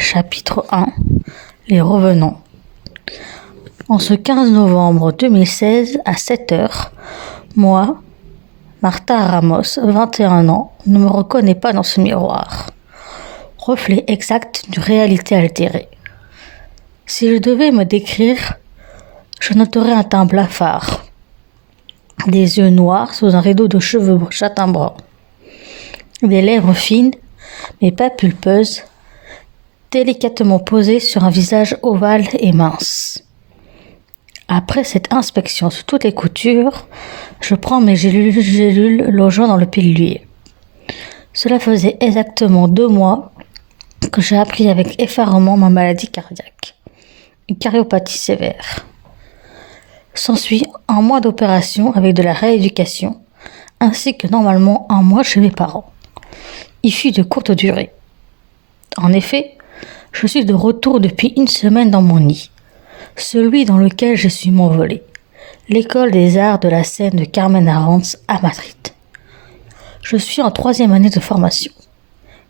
Chapitre 1. Les revenants. En ce 15 novembre 2016, à 7h, moi, Martha Ramos, 21 ans, ne me reconnais pas dans ce miroir. Reflet exact d'une réalité altérée. Si je devais me décrire, je noterais un teint blafard, des yeux noirs sous un rideau de cheveux châtain brun, des lèvres fines mais pas pulpeuses, délicatement posées sur un visage ovale et mince. Après cette inspection sous toutes les coutures, je prends mes gélules logeant dans le pilulier. Cela faisait exactement 2 mois que j'ai appris avec effarement ma maladie cardiaque, une cariopathie sévère. S'ensuit 1 mois d'opération avec de la rééducation, ainsi que normalement 1 mois chez mes parents. Il fut de courte durée. En effet, je suis de retour depuis 1 semaine dans mon nid, celui dans lequel je suis m'envolé, l'école des arts de la scène de Carmen Arantz à Madrid. Je suis en 3e année de formation,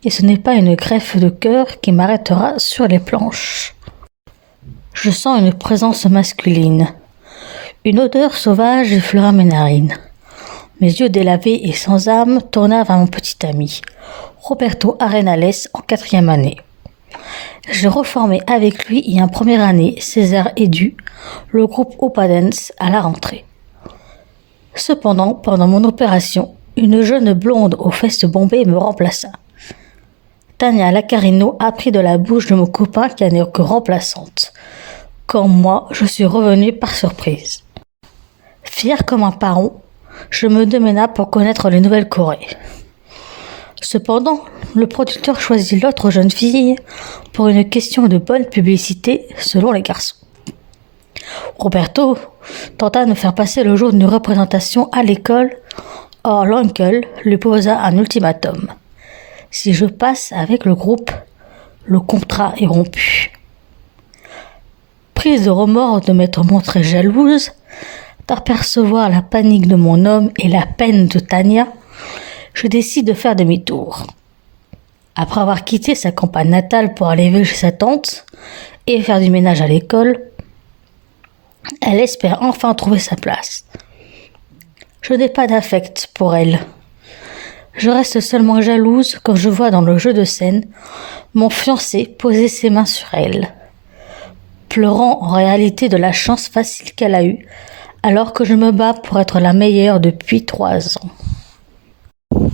et ce n'est pas une greffe de cœur qui m'arrêtera sur les planches. Je sens une présence masculine, une odeur sauvage effleura mes narines. Mes yeux délavés et sans âme tournèrent vers mon petit ami, Roberto Arenales, en 4e année. J'ai reformé avec lui et en première année, César Edu, le groupe Opa Dance à la rentrée. Cependant, pendant mon opération, une jeune blonde aux fesses bombées me remplaça. Tania Lacarino apprit de la bouche de mon copain qu'elle n'est que remplaçante. Quand moi, je suis revenue par surprise. Fier comme un paron, je me démena pour connaître les Nouvelles-Corées. Cependant, le producteur choisit l'autre jeune fille pour une question de bonne publicité selon les garçons. Roberto tenta de me faire passer le jour d'une représentation à l'école, or l'oncle lui posa un ultimatum. Si je passe avec le groupe, le contrat est rompu. Prise de remords de m'être montrée jalouse, d'apercevoir la panique de mon homme et la peine de Tania, je décide de faire demi-tour. Après avoir quitté sa campagne natale pour aller vivre chez sa tante et faire du ménage à l'école, elle espère enfin trouver sa place. Je n'ai pas d'affect pour elle. Je reste seulement jalouse quand je vois dans le jeu de scène mon fiancé poser ses mains sur elle, pleurant en réalité de la chance facile qu'elle a eue, alors que je me bats pour être la meilleure depuis 3 ans.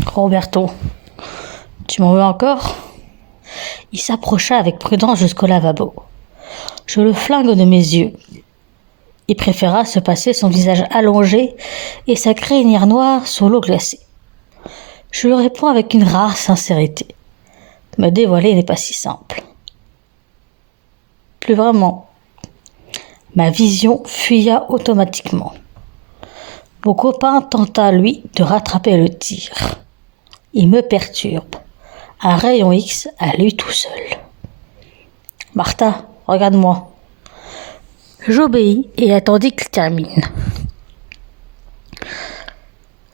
Roberto, tu m'en veux encore ? Il s'approcha avec prudence jusqu'au lavabo. Je le flingue de mes yeux. Il préféra se passer son visage allongé et sa crinière noire sur l'eau glacée. Je lui réponds avec une rare sincérité. Me dévoiler n'est pas si simple. Plus vraiment. Ma vision fuya automatiquement. Mon copain tenta, lui, de rattraper le tir. Il me perturbe. Un rayon X à lui tout seul. Martha, regarde-moi. J'obéis et attendis qu'il termine.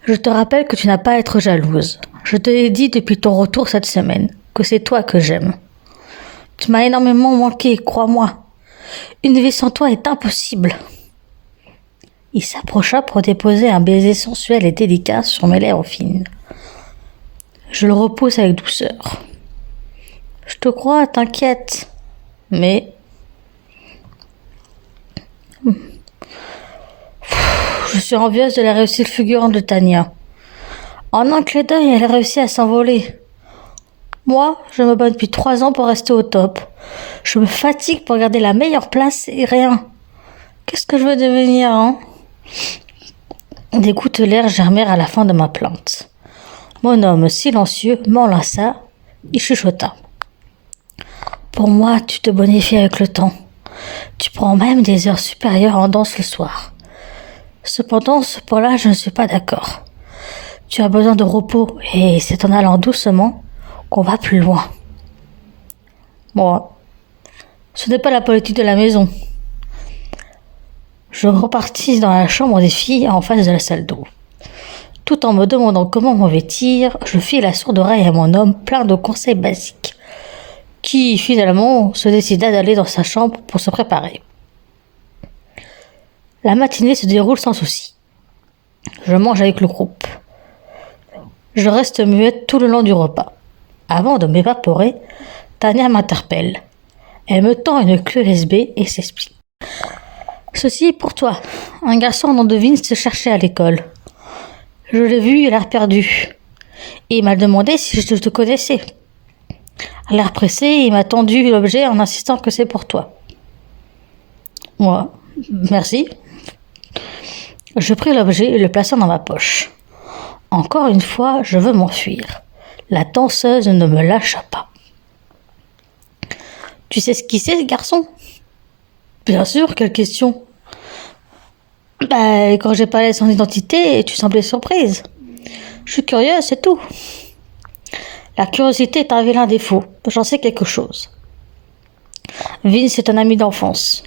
Je te rappelle que tu n'as pas à être jalouse. Je te l'ai dit depuis ton retour cette semaine, que c'est toi que j'aime. Tu m'as énormément manqué, crois-moi. Une vie sans toi est impossible. Il s'approcha pour déposer un baiser sensuel et délicat sur mes lèvres fines. Je le repousse avec douceur. Je te crois, t'inquiète. Mais... Je suis envieuse de la réussite fulgurante de Tania. En un clin d'œil, elle a réussi à s'envoler. Moi, je me bats depuis 3 ans pour rester au top. Je me fatigue pour garder la meilleure place et rien. Qu'est-ce que je veux devenir, hein ? Des gouttes d'air germèrent à la fin de ma plainte. Mon homme silencieux m'enlaça, il chuchota. Pour moi, tu te bonifies avec le temps. Tu prends même des heures supérieures en danse le soir. Cependant, ce point-là, je ne suis pas d'accord. Tu as besoin de repos et c'est en allant doucement qu'on va plus loin. Moi, ce n'est pas la politique de la maison. Je repartis dans la chambre des filles en face de la salle d'eau. Tout en me demandant comment me vêtir, je fis la sourde oreille à mon homme plein de conseils basiques. qui finalement se décida d'aller dans sa chambre pour se préparer. La matinée se déroule sans souci. Je mange avec le groupe. Je reste muette tout le long du repas. Avant de m'évaporer, Tania m'interpelle. Elle me tend une clé USB et s'explique. Ceci est pour toi. Un garçon nom de Vince se cherchait à l'école. Je l'ai vu, il a l'air perdu. Et il m'a demandé si je te connaissais. À l'air pressé, il m'a tendu l'objet en insistant que c'est pour toi. Moi, merci. Je pris l'objet et le plaçai dans ma poche. Encore une fois, je veux m'enfuir. La danseuse ne me lâcha pas. Tu sais ce qui c'est, ce garçon? Bien sûr, quelle question? Quand j'ai parlé de son identité, tu semblais surprise. Je suis curieuse, c'est tout. La curiosité est un vilain défaut. J'en sais quelque chose. Vince est un ami d'enfance.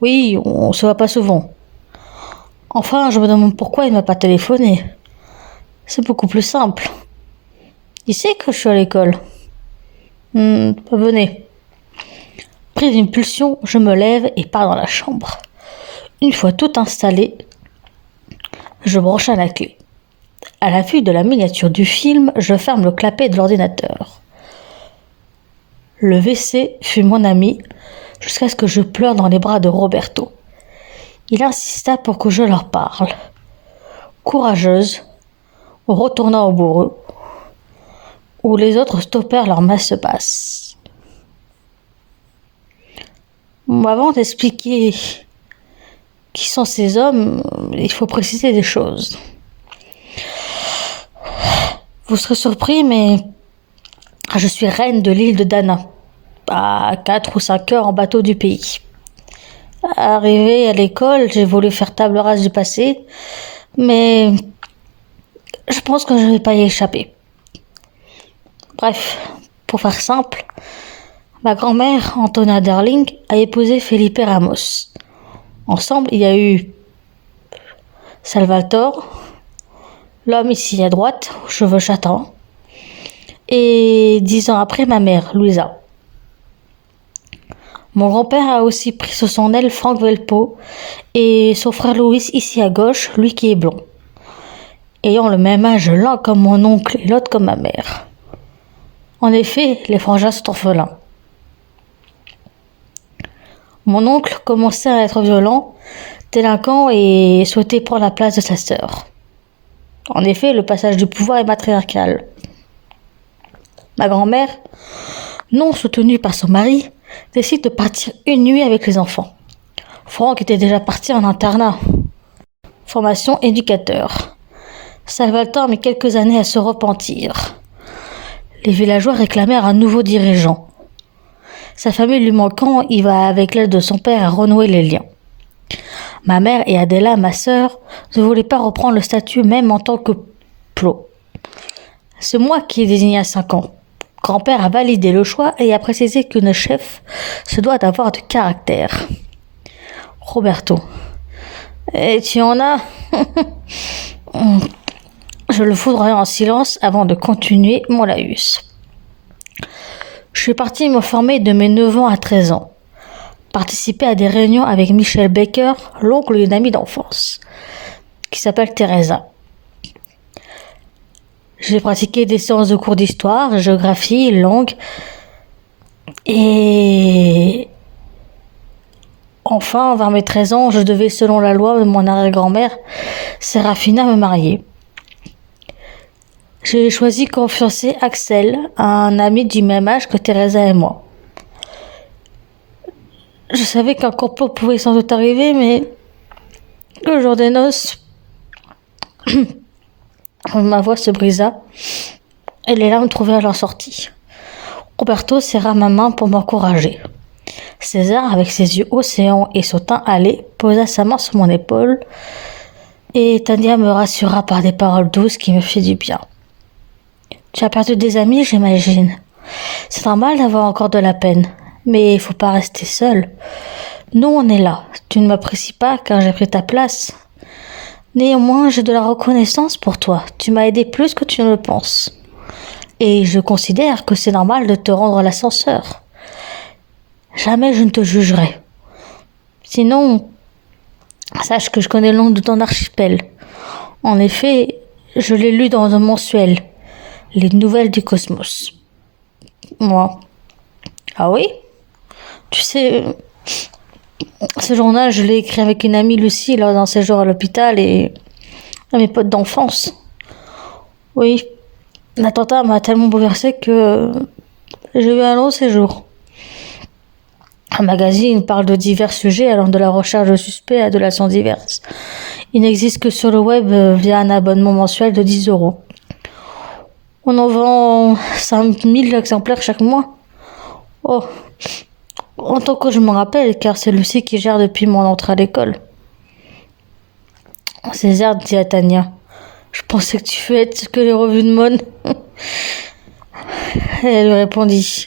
Oui, on se voit pas souvent. Enfin, je me demande pourquoi il ne m'a pas téléphoné. C'est beaucoup plus simple. Il sait que je suis à l'école. Venez. Pris d'une pulsion, je me lève et pars dans la chambre. Une fois tout installé, je branche la clé. À la vue de la miniature du film, je ferme le clapet de l'ordinateur. Le WC fut mon ami jusqu'à ce que je pleure dans les bras de Roberto. Il insista pour que je leur parle. Courageuse, retourna au bureau, où les autres stoppèrent leur masse basse. Avant d'expliquer qui sont ces hommes, il faut préciser des choses. Vous serez surpris, mais je suis reine de l'île de Dana, à 4 ou 5 heures en bateau du pays. Arrivée à l'école, j'ai voulu faire table rase du passé, mais je pense que je ne vais pas y échapper. Bref, pour faire simple, ma grand-mère, Antonia Darling, a épousé Felipe Ramos. Ensemble, il y a eu Salvatore, l'homme ici à droite, aux cheveux châtains, et 10 ans après, ma mère, Louisa. Mon grand-père a aussi pris sous son aile Frank Velpo et son frère Louis ici à gauche, lui qui est blond. Ayant le même âge, l'un comme mon oncle et l'autre comme ma mère. En effet, les frangins sont orphelins. Mon oncle commençait à être violent, délinquant et souhaitait prendre la place de sa sœur. En effet, le passage du pouvoir est matriarcal. Ma grand-mère, non soutenue par son mari, décide de partir une nuit avec les enfants. Franck était déjà parti en internat. Formation éducateur. Salvatore mit quelques années à se repentir. Les villageois réclamèrent un nouveau dirigeant. Sa famille lui manquant, il va avec l'aide de son père à renouer les liens. Ma mère et Adela, ma sœur, ne voulaient pas reprendre le statut même en tant que plot. C'est moi qui ai désigné à 5 ans. Grand-père a validé le choix et a précisé qu'une chef se doit d'avoir du caractère. Roberto. Et tu en as? Je le foudroyais en silence avant de continuer mon laïus. Je suis partie me former de mes 9 ans à 13 ans. Participer à des réunions avec Michel Baker, l'oncle d'une amie d'enfance, qui s'appelle Teresa. J'ai pratiqué des séances de cours d'histoire, géographie, langue. Et enfin, vers mes 13 ans, je devais, selon la loi de mon arrière-grand-mère, Sérafina, me marier. J'ai choisi de confiancer Axel, un ami du même âge que Teresa et moi. Je savais qu'un complot pouvait sans doute arriver, mais le jour des noces, ma voix se brisa et les larmes trouvèrent leur sortie. Roberto serra ma main pour m'encourager. César, avec ses yeux océans et son teint hâlé, posa sa main sur mon épaule et Tania me rassura par des paroles douces qui me firent du bien. Tu as perdu des amis, j'imagine. C'est normal d'avoir encore de la peine, mais il faut pas rester seul. Nous, on est là. Tu ne m'apprécies pas car j'ai pris ta place. Néanmoins, j'ai de la reconnaissance pour toi. Tu m'as aidé plus que tu ne le penses. Et je considère que c'est normal de te rendre l'ascenseur. Jamais je ne te jugerai. Sinon, sache que je connais le nom de ton archipel. En effet, je l'ai lu dans un mensuel, Les Nouvelles du Cosmos. Moi. Ah oui? Tu sais, ce journal, je l'ai écrit avec une amie Lucie lors d'un séjour à l'hôpital et à mes potes d'enfance. Oui, l'attentat m'a tellement bouleversé que j'ai eu un long séjour. Un magazine parle de divers sujets allant de la recherche de suspects à de l'actions diverses. Il n'existe que sur le web via un abonnement mensuel de 10 €. On en vend 5000 exemplaires chaque mois. Oh, en tant que je me rappelle, car c'est Lucie qui gère depuis mon entrée à l'école. César dit à Tania, je pensais que tu fais que les revues de mode. Elle lui répondit,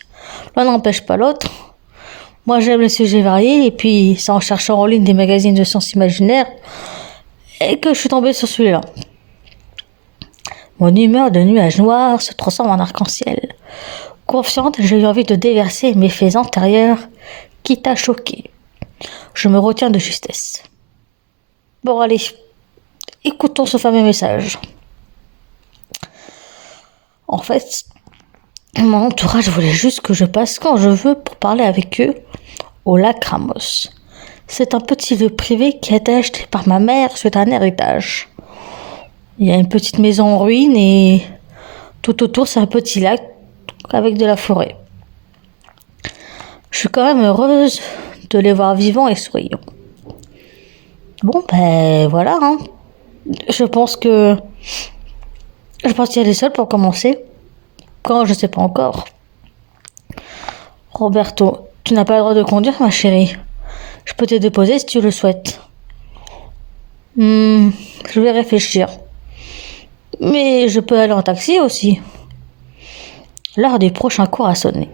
l'un n'empêche pas l'autre. Moi j'aime les sujets variés et puis c'est en cherchant en ligne des magazines de sciences imaginaires et que je suis tombée sur celui-là. Mon humeur de nuage noir se transforme en arc-en-ciel. Confiante, j'ai eu envie de déverser mes faits antérieurs, quitte à choquer. Je me retiens de justesse. Bon allez, écoutons ce fameux message. En fait, mon entourage voulait juste que je passe quand je veux pour parler avec eux au lac Ramos. C'est un petit lieu privé qui a été acheté par ma mère suite à un héritage. Il y a une petite maison en ruine et tout autour c'est un petit lac avec de la forêt. Je suis quand même heureuse de les voir vivants et souriants. Bon ben voilà, hein. Je pense qu'il y a des seuls pour commencer. Quand je sais pas encore. Roberto, tu n'as pas le droit de conduire, ma chérie. Je peux te déposer si tu le souhaites. Je vais réfléchir. Mais je peux aller en taxi aussi. L'heure du prochain cours a sonné.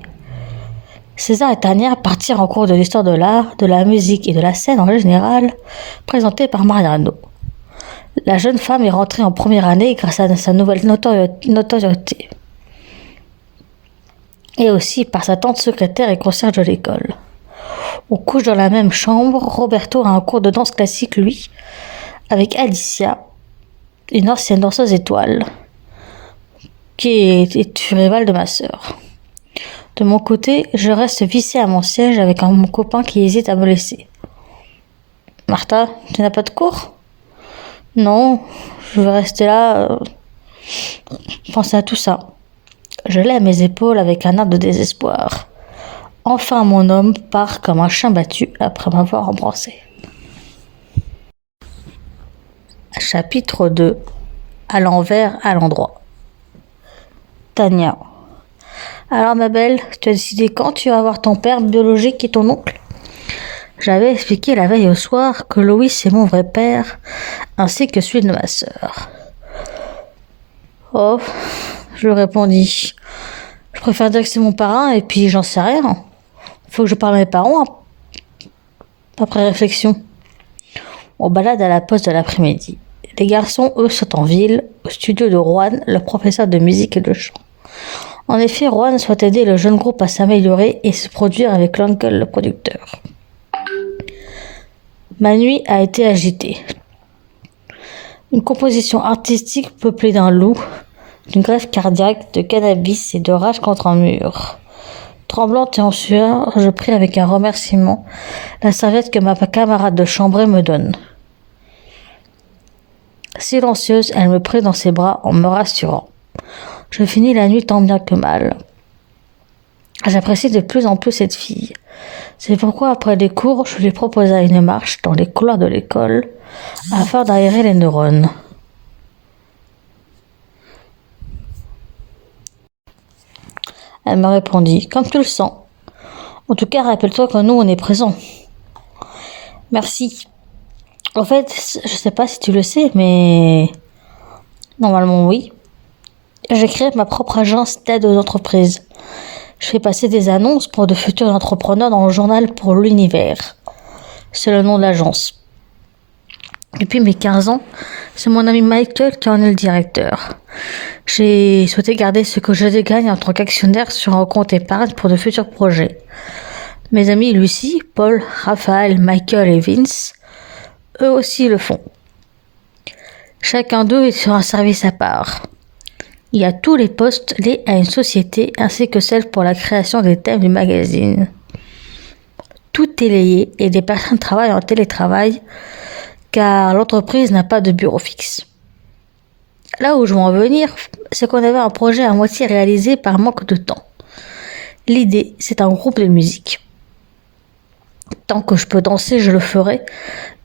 César et Tania partirent en cours de l'histoire de l'art, de la musique et de la scène en général, présenté par Mariano. La jeune femme est rentrée en première année grâce à sa nouvelle notoriété. Et aussi par sa tante secrétaire et concierge de l'école. On couche dans la même chambre. Roberto a un cours de danse classique, lui, avec Alicia, une ancienne danseuse étoile, qui est une rivale de ma sœur. De mon côté, je reste vissée à mon siège avec mon copain qui hésite à me laisser. Martha, tu n'as pas de cours? Non, je vais rester là, penser à tout ça. Je l'ai à mes épaules avec un air de désespoir. Enfin, mon homme part comme un chien battu après m'avoir embrassé. Chapitre 2. À l'envers, à l'endroit. Tania. Alors ma belle, tu as décidé quand tu vas voir ton père biologique et ton oncle? J'avais expliqué la veille au soir que Loïs est mon vrai père, ainsi que celui de ma sœur. Oh, je lui répondis. Je préfère dire que c'est mon parrain et puis j'en sais rien. Faut que je parle à mes parents après réflexion. On balade à la pause de l'après-midi. Les garçons, eux, sont en ville, au studio de Juan, le professeur de musique et de chant. En effet, Juan souhaite aider le jeune groupe à s'améliorer et se produire avec l'uncle, le producteur. Ma nuit a été agitée. Une composition artistique peuplée d'un loup, d'une greffe cardiaque, de cannabis et de rage contre un mur. Tremblante et en sueur, je pris avec un remerciement la serviette que ma camarade de chambrée me donne. Silencieuse, elle me prit dans ses bras en me rassurant. Je finis la nuit tant bien que mal. J'apprécie de plus en plus cette fille. C'est pourquoi après les cours, je lui proposa une marche dans les couloirs de l'école afin d'aérer les neurones. Elle me répondit, comme tu le sens. En tout cas, rappelle-toi que nous, on est présents. Merci. En fait, je sais pas si tu le sais, mais normalement oui. J'ai créé ma propre agence d'aide aux entreprises. Je fais passer des annonces pour de futurs entrepreneurs dans le journal pour l'univers. C'est le nom de l'agence. Depuis mes 15 ans, c'est mon ami Michael qui en est le directeur. J'ai souhaité garder ce que je gagne en tant qu'actionnaire sur un compte épargne pour de futurs projets. Mes amis Lucie, Paul, Raphaël, Michael et Vince, eux aussi le font. Chacun d'eux est sur un service à part. Il y a tous les postes liés à une société ainsi que celle pour la création des thèmes du magazine. Tout est lié et des personnes travaillent en télétravail car l'entreprise n'a pas de bureau fixe. Là où je veux en venir, c'est qu'on avait un projet à moitié réalisé par manque de temps. L'idée, c'est un groupe de musique. Tant que je peux danser, je le ferai.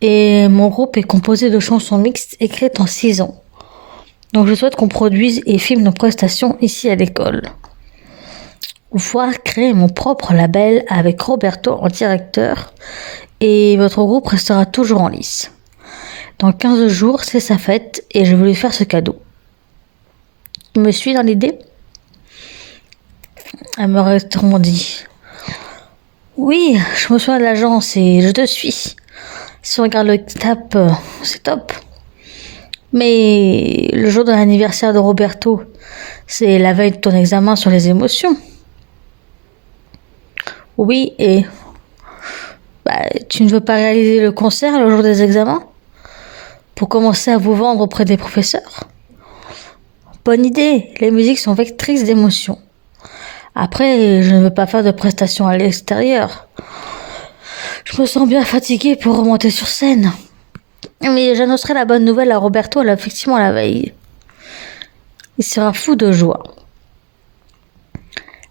Et mon groupe est composé de chansons mixtes écrites en 6 ans. Donc je souhaite qu'on produise et filme nos prestations ici à l'école. Voir créer mon propre label avec Roberto en directeur et votre groupe restera toujours en lice. Dans 15 jours, c'est sa fête et je veux lui faire ce cadeau. Tu me suis dans l'idée ? Elle me répondit. Oui, je me souviens de l'agence et je te suis. Si on regarde le tape, c'est top. Mais le jour de l'anniversaire de Roberto, c'est la veille de ton examen sur les émotions. Oui, et tu ne veux pas réaliser le concert le jour des examens pour commencer à vous vendre auprès des professeurs? Bonne idée, les musiques sont vectrices d'émotions. Après, je ne veux pas faire de prestations à l'extérieur. Je me sens bien fatiguée pour remonter sur scène. Mais j'annoncerai la bonne nouvelle à Roberto effectivement la veille. Il sera fou de joie.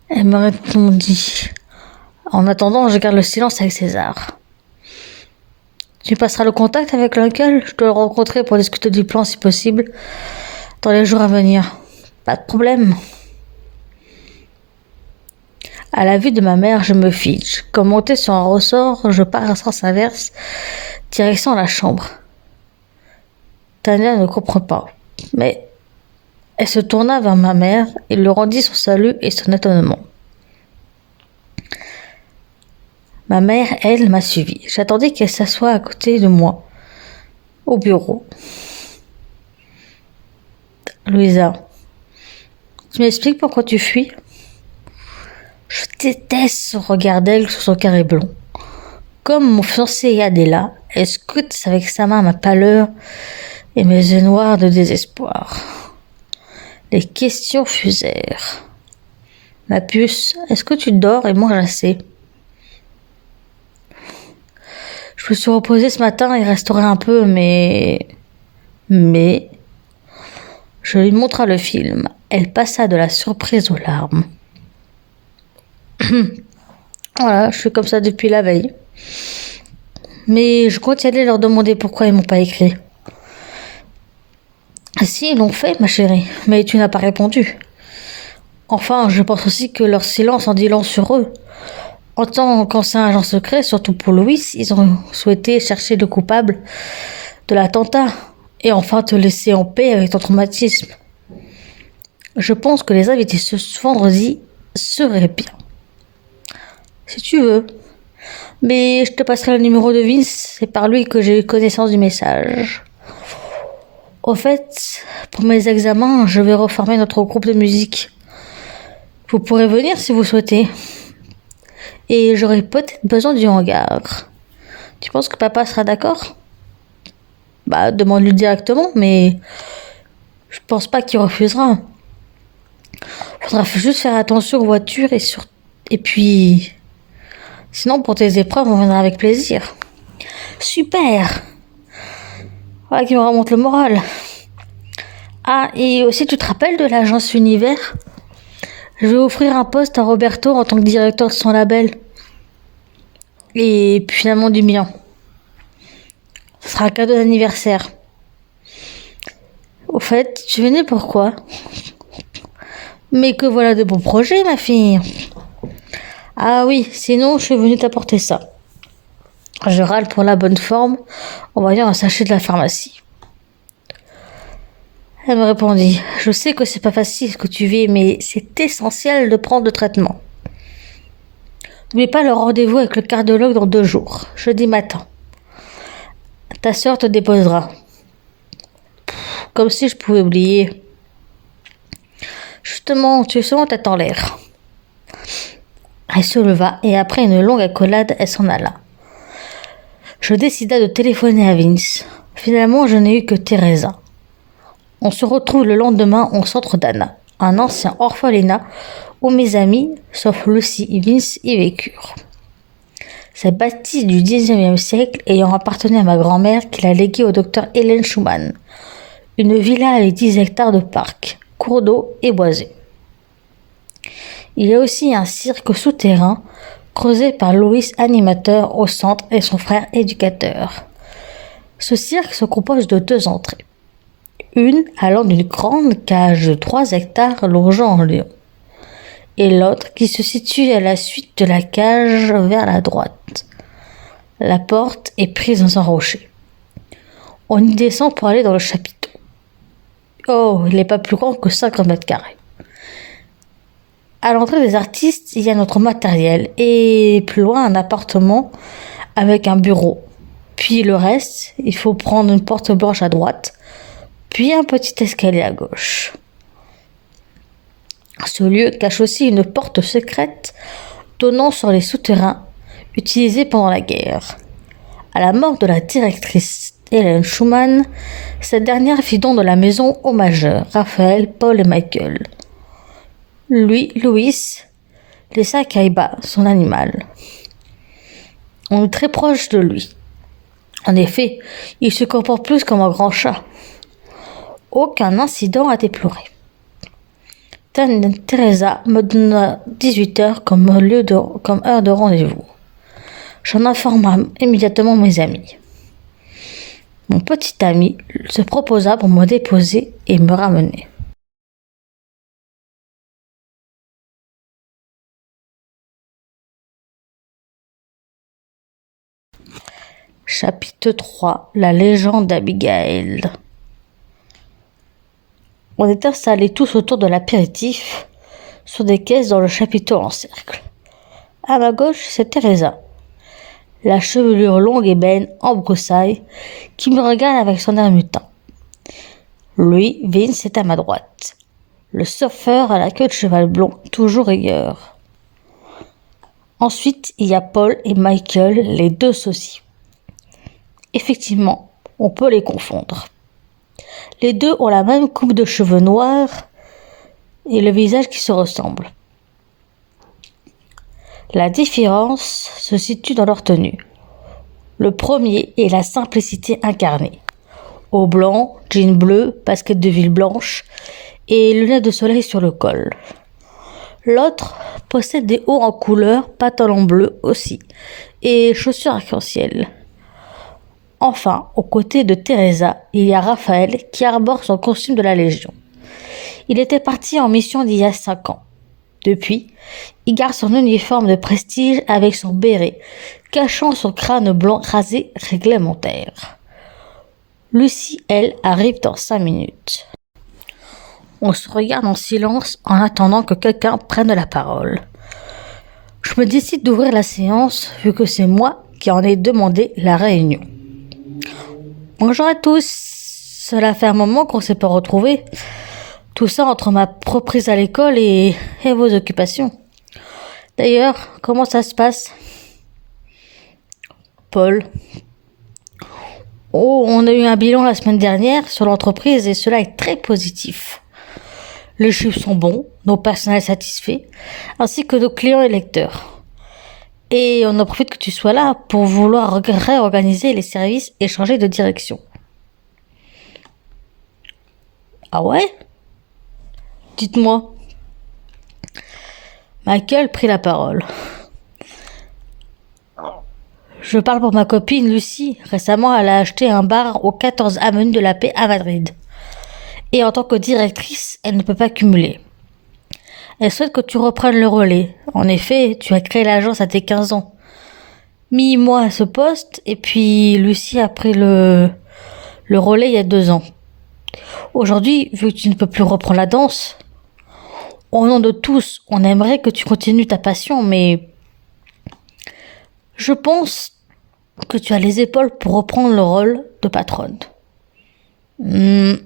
Elle me répondit. En attendant, je garde le silence avec César. Tu passeras le contact avec l'uncle? Je dois le rencontrer pour discuter du plan si possible dans les jours à venir. Pas de problème. À la vue de ma mère, je me fige. Comme monté sur un ressort, je pars à sens inverse, direction la chambre. Tania ne comprend pas, mais elle se tourna vers ma mère et lui rendit son salut et son étonnement. Ma mère, elle, m'a suivi. J'attendais qu'elle s'assoie à côté de moi, au bureau. Louisa, tu m'expliques pourquoi tu fuis? Je déteste son regard d'aigle sur son carré blond. Comme mon fiancé Adela, elle scrute avec sa main ma pâleur et mes yeux noirs de désespoir. Les questions fusèrent. Ma puce, est-ce que tu dors et manges assez? Je me suis reposée ce matin et resterai un peu, mais... Je lui montra le film. Elle passa de la surprise aux larmes. Voilà, je suis comme ça depuis la veille. Mais je compte y aller leur demander pourquoi ils m'ont pas écrit. Si, ils l'ont fait, ma chérie, mais tu n'as pas répondu. Enfin, je pense aussi que leur silence en dit long sur eux. En tant qu'ancien agent secret, surtout pour Louis, ils ont souhaité chercher le coupable de l'attentat et enfin te laisser en paix avec ton traumatisme. Je pense que les invités ce vendredi seraient bien. Si tu veux. Mais je te passerai le numéro de Vince, c'est par lui que j'ai eu connaissance du message. Au fait, pour mes examens, je vais reformer notre groupe de musique. Vous pourrez venir si vous souhaitez. Et j'aurai peut-être besoin du hangar. Tu penses que papa sera d'accord? Demande-lui directement, mais je pense pas qu'il refusera. Faudra juste faire attention aux voitures et puis... Sinon, pour tes épreuves, on viendra avec plaisir. Super! Voilà qui me remonte le moral. Ah, et aussi, tu te rappelles de l'agence Univers? Je vais offrir un poste à Roberto en tant que directeur de son label. Et puis finalement du mien. Ce sera un cadeau d'anniversaire. Au fait, tu venais pourquoi? Mais que voilà de beaux projets, ma fille. Ah oui, sinon je suis venue t'apporter ça. Je râle pour la bonne forme en voyant un sachet de la pharmacie. Elle me répondit, je sais que c'est pas facile ce que tu vis, mais c'est essentiel de prendre le traitement. N'oublie pas le rendez-vous avec le cardiologue dans 2 jours, jeudi matin. Ta sœur te déposera. Comme si je pouvais oublier. Justement, tu es souvent tête en l'air. Elle se leva et après une longue accolade, elle s'en alla. Je décida de téléphoner à Vince. Finalement, je n'ai eu que Teresa. On se retrouve le lendemain au centre d'Anna, un ancien orphelinat où mes amis, sauf Lucy et Vince, y vécurent. C'est bâti du XIXe siècle ayant appartenu à ma grand-mère qui l'a légué au docteur Hélène Schumann. Une villa avec 10 hectares de parc, cours d'eau et boisés. Il y a aussi un cirque souterrain creusé par Louis, animateur au centre, et son frère éducateur. Ce cirque se compose de 2 entrées. Une allant d'une grande cage de 3 hectares longeant en lion, et l'autre qui se situe à la suite de la cage vers la droite. La porte est prise dans un rocher. On y descend pour aller dans le chapiteau. Oh, il n'est pas plus grand que 50 mètres carrés. À l'entrée des artistes, il y a notre matériel et plus loin un appartement avec un bureau. Puis le reste, il faut prendre une porte blanche à droite, puis un petit escalier à gauche. Ce lieu cache aussi une porte secrète donnant sur les souterrains utilisés pendant la guerre. À la mort de la directrice Hélène Schumann, cette dernière fit don de la maison aux majeurs, Raphaël, Paul et Michael. Lui, Louis, laissa Kaiba, son animal. On est très proche de lui. En effet, il se comporte plus comme un grand chat. Aucun incident à déplorer. Teresa me donna 18h comme heure de rendez-vous. J'en informa immédiatement mes amis. Mon petit ami se proposa pour me déposer et me ramener. Chapitre 3. La légende d'Abigail. On est installés tous autour de l'apéritif, sur des caisses dans le chapiteau en cercle. À ma gauche, c'est Teresa, la chevelure longue et belle en broussailles, qui me regarde avec son air mutin. Lui, Vince, est à ma droite, le surfeur à la queue de cheval blond, toujours rigueur. Ensuite, il y a Paul et Michael, les 2 socies. Effectivement, on peut les confondre. Les 2 ont la même coupe de cheveux noirs et le visage qui se ressemble. La différence se situe dans leur tenue. Le premier est la simplicité incarnée. Haut blanc, jean bleu, basket de ville blanche et lunettes de soleil sur le col. L'autre possède des hauts en couleur, pantalon bleu aussi, et chaussures arc-en-ciel. Enfin, aux côtés de Teresa, il y a Raphaël qui arbore son costume de la Légion. Il était parti en mission d'il y a 5 ans. Depuis, il garde son uniforme de prestige avec son béret, cachant son crâne blanc rasé réglementaire. Lucie, elle, arrive dans 5 minutes. On se regarde en silence en attendant que quelqu'un prenne la parole. Je me décide d'ouvrir la séance vu que c'est moi qui en ai demandé la réunion. Bonjour à tous, cela fait un moment qu'on ne s'est pas retrouvés. Tout ça entre ma reprise à l'école et vos occupations. D'ailleurs, comment ça se passe? Paul. Oh, on a eu un bilan la semaine dernière sur l'entreprise et cela est très positif. Les chiffres sont bons, nos personnels satisfaits, ainsi que nos clients et lecteurs. Et on en profite que tu sois là pour vouloir réorganiser les services et changer de direction. Ah ouais? Dites-moi. Michael prit la parole. Je parle pour ma copine Lucie. Récemment, elle a acheté un bar au 14 avenue de la Paix à Madrid. Et en tant que directrice, elle ne peut pas cumuler. Elle souhaite que tu reprennes le relais. En effet, tu as créé l'agence à tes 15 ans. Mis moi à ce poste, et puis Lucie a pris le relais il y a 2 ans. Aujourd'hui, vu que tu ne peux plus reprendre la danse, au nom de tous, on aimerait que tu continues ta passion, mais je pense que tu as les épaules pour reprendre le rôle de patronne. Je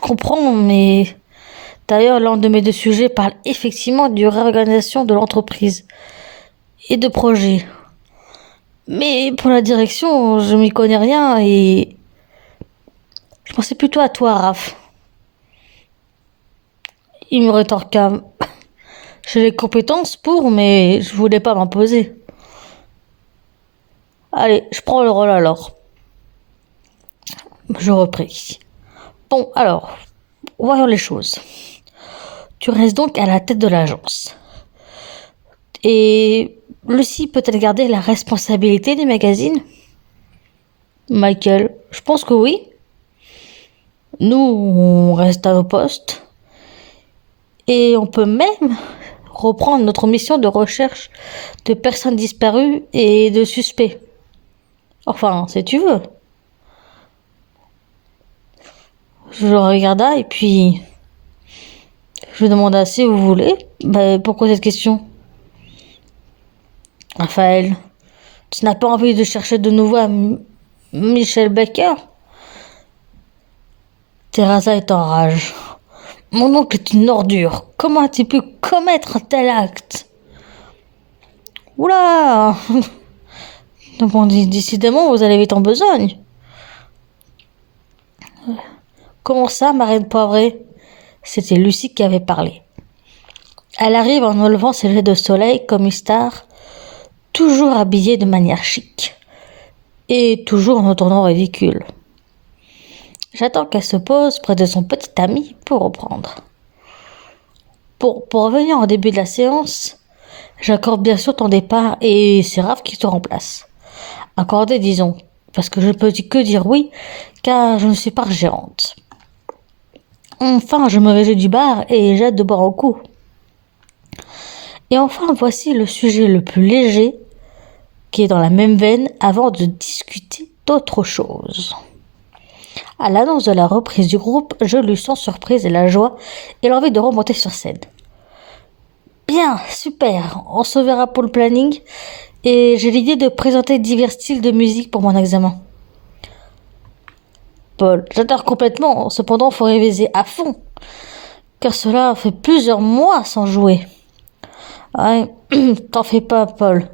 comprends, mais D'ailleurs, l'un de mes deux sujets parle effectivement de réorganisation de l'entreprise et de projet. Mais pour la direction, je m'y connais rien et je pensais plutôt à toi, Raph. Il me rétorqua. J'ai les compétences pour, mais je voulais pas m'imposer. Allez, je prends le rôle alors. Je repris. Bon, alors, voyons les choses. Tu restes donc à la tête de l'agence. Et Lucie peut-elle garder la responsabilité du magazine? Michael, je pense que oui. Nous, on reste à nos postes. Et on peut même reprendre notre mission de recherche de personnes disparues et de suspects. Enfin, si tu veux. Je le regarda et puis je lui demanda si vous voulez. Pourquoi cette question? Raphaël, tu n'as pas envie de chercher de nouveau à Michel Baker? Teresa est en rage. Mon oncle est une ordure. Comment as-tu pu commettre un tel acte? Oula! Bon, décidément, vous allez vite en besogne. Comment ça, marraine poivrée? C'était Lucie qui avait parlé. Elle arrive en enlevant ses jets de soleil comme une star, toujours habillée de manière chic. Et toujours en tournant ridicule. J'attends qu'elle se pose près de son petit ami pour reprendre. Pour revenir au début de la séance, j'accorde bien sûr ton départ et c'est Raph qui te remplace. Accordé, disons, parce que je ne peux que dire oui, car je ne suis pas gérante. Enfin, je me réjouis du bar et j'ai hâte de boire un coup. Et enfin, voici le sujet le plus léger, qui est dans la même veine, avant de discuter d'autre chose. À l'annonce de la reprise du groupe, je lus sans surprise et la joie et l'envie de remonter sur scène. Bien, super, on se verra pour le planning et j'ai l'idée de présenter divers styles de musique pour mon examen. Paul, j'adore complètement, cependant faut réviser à fond, car cela fait plusieurs mois sans jouer. Ouais, t'en fais pas, Paul.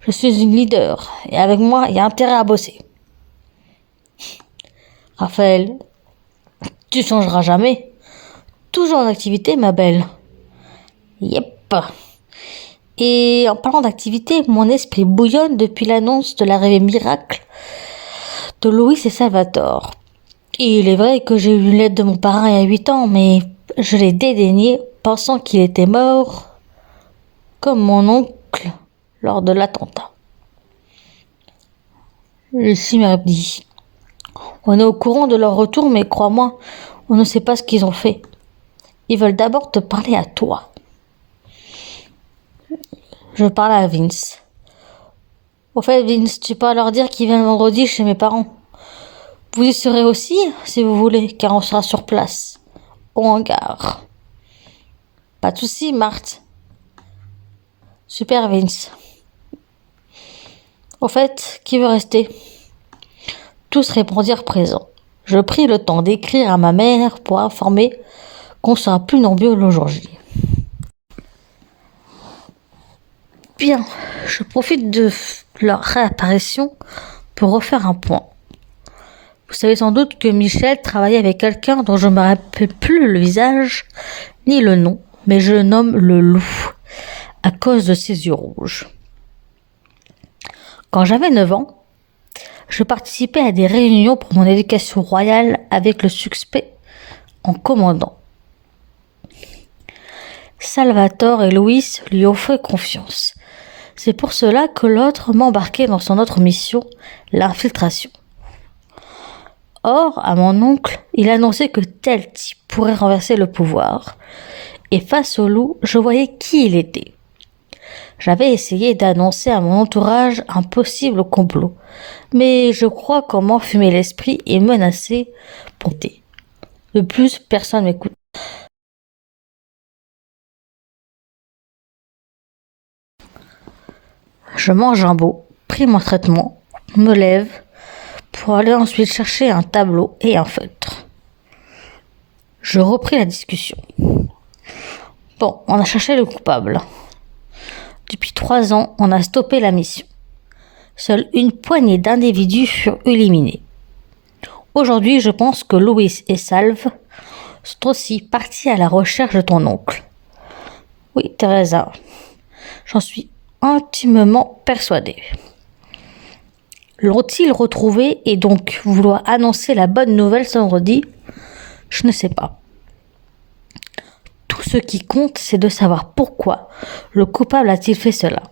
Je suis une leader et avec moi, il y a intérêt à bosser. Raphaël, tu changeras jamais. Toujours en activité, ma belle. Yep. Et en parlant d'activité, mon esprit bouillonne depuis l'annonce de l'arrivée miracle de Louis et Salvatore. Et il est vrai que j'ai eu une lettre de mon parrain il y a 8 ans, mais je l'ai dédaigné, pensant qu'il était mort, comme mon oncle lors de l'attentat. Lucie m'a dit, on est au courant de leur retour, mais crois-moi, on ne sait pas ce qu'ils ont fait. Ils veulent d'abord te parler à toi. Je parle à Vince. Au fait, Vince, tu peux leur dire qu'ils viennent vendredi chez mes parents. Vous y serez aussi, si vous voulez, car on sera sur place, au hangar. Pas de soucis, Marthe. Super, Vince. Au fait, qui veut rester? Tous répondirent présents. Je pris le temps d'écrire à ma mère pour informer qu'on sera plus nombreux aujourd'hui. Bien, je profite de leur réapparition pour refaire un point. Vous savez sans doute que Michel travaillait avec quelqu'un dont je ne me rappelle plus le visage ni le nom, mais je le nomme le loup, à cause de ses yeux rouges. Quand j'avais 9 ans, je participais à des réunions pour mon éducation royale avec le suspect en commandant. Salvatore et Louis lui offraient confiance. C'est pour cela que l'autre m'embarquait dans son autre mission, l'infiltration. Or, à mon oncle, il annonçait que tel type pourrait renverser le pouvoir. Et face au loup, je voyais qui il était. J'avais essayé d'annoncer à mon entourage un possible complot, mais je crois qu'on m'enfumait l'esprit et menaçait pour thé. De plus, personne m'écoute. Je mange un beau, pris mon traitement, me lève pour aller ensuite chercher un tableau et un feutre. Je repris la discussion. Bon, on a cherché le coupable. Depuis 3 ans, on a stoppé la mission. Seule une poignée d'individus furent éliminés. Aujourd'hui, je pense que Louis et Salve sont aussi partis à la recherche de ton oncle. Oui, Teresa, j'en suis intimement persuadée. L'ont-ils retrouvé et donc vouloir annoncer la bonne nouvelle ce vendredi? Je ne sais pas. Tout ce qui compte, c'est de savoir pourquoi le coupable a-t-il fait cela.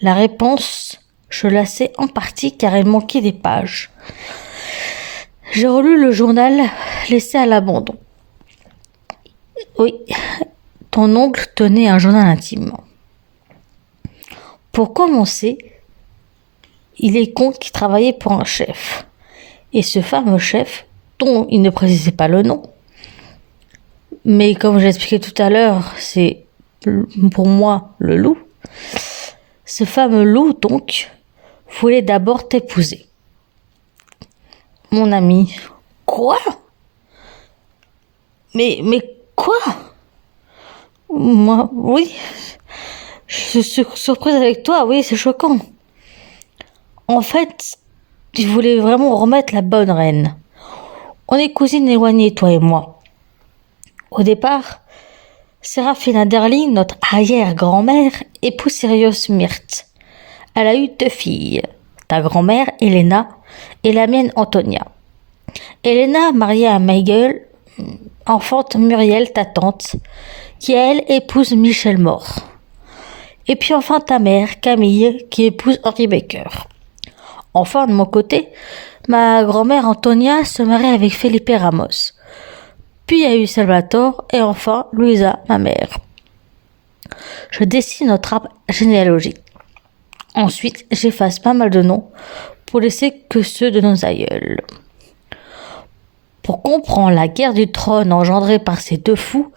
La réponse, je la sais en partie car elle manquait des pages. J'ai relu le journal laissé à l'abandon. Oui, ton oncle tenait un journal intime. Pour commencer, il est con qu'il travaillait pour un chef. Et ce fameux chef, dont il ne précisait pas le nom, mais comme j'ai expliqué tout à l'heure, c'est pour moi le loup. Ce fameux loup, donc, voulait d'abord t'épouser. Mon ami. Quoi? Mais quoi? Moi, oui. Je suis surprise avec toi, oui, c'est choquant. En fait, il voulait vraiment remettre la bonne reine. On est cousines éloignées, toi et moi. Au départ, Séraphina Derling, notre arrière-grand-mère, épouse Sirius Myrte. Elle a eu 2 filles, ta grand-mère, Helena, et la mienne, Antonia. Helena, mariée à Michael, enfante Muriel, ta tante, qui elle épouse Michel Mort. Et puis enfin ta mère, Camille, qui épouse Henry Baker. Enfin, de mon côté, ma grand-mère Antonia se marie avec Felipe Ramos. Puis il y a eu Salvatore et enfin Louisa, ma mère. Je dessine notre arbre généalogique. Ensuite, j'efface pas mal de noms pour laisser que ceux de nos aïeuls. Pour comprendre la guerre du trône engendrée par ces 2 fous,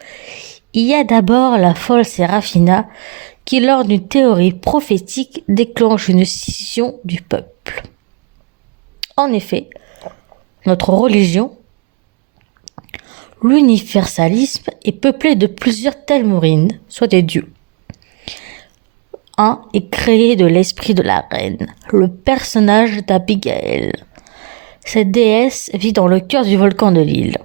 il y a d'abord la folle Séraphina qui, lors d'une théorie prophétique, déclenche une scission du peuple. En effet, notre religion, l'universalisme, est peuplée de plusieurs Telmourines, soit des dieux. Un est créé de l'esprit de la reine, le personnage d'Abigail. Cette déesse vit dans le cœur du volcan de l'île.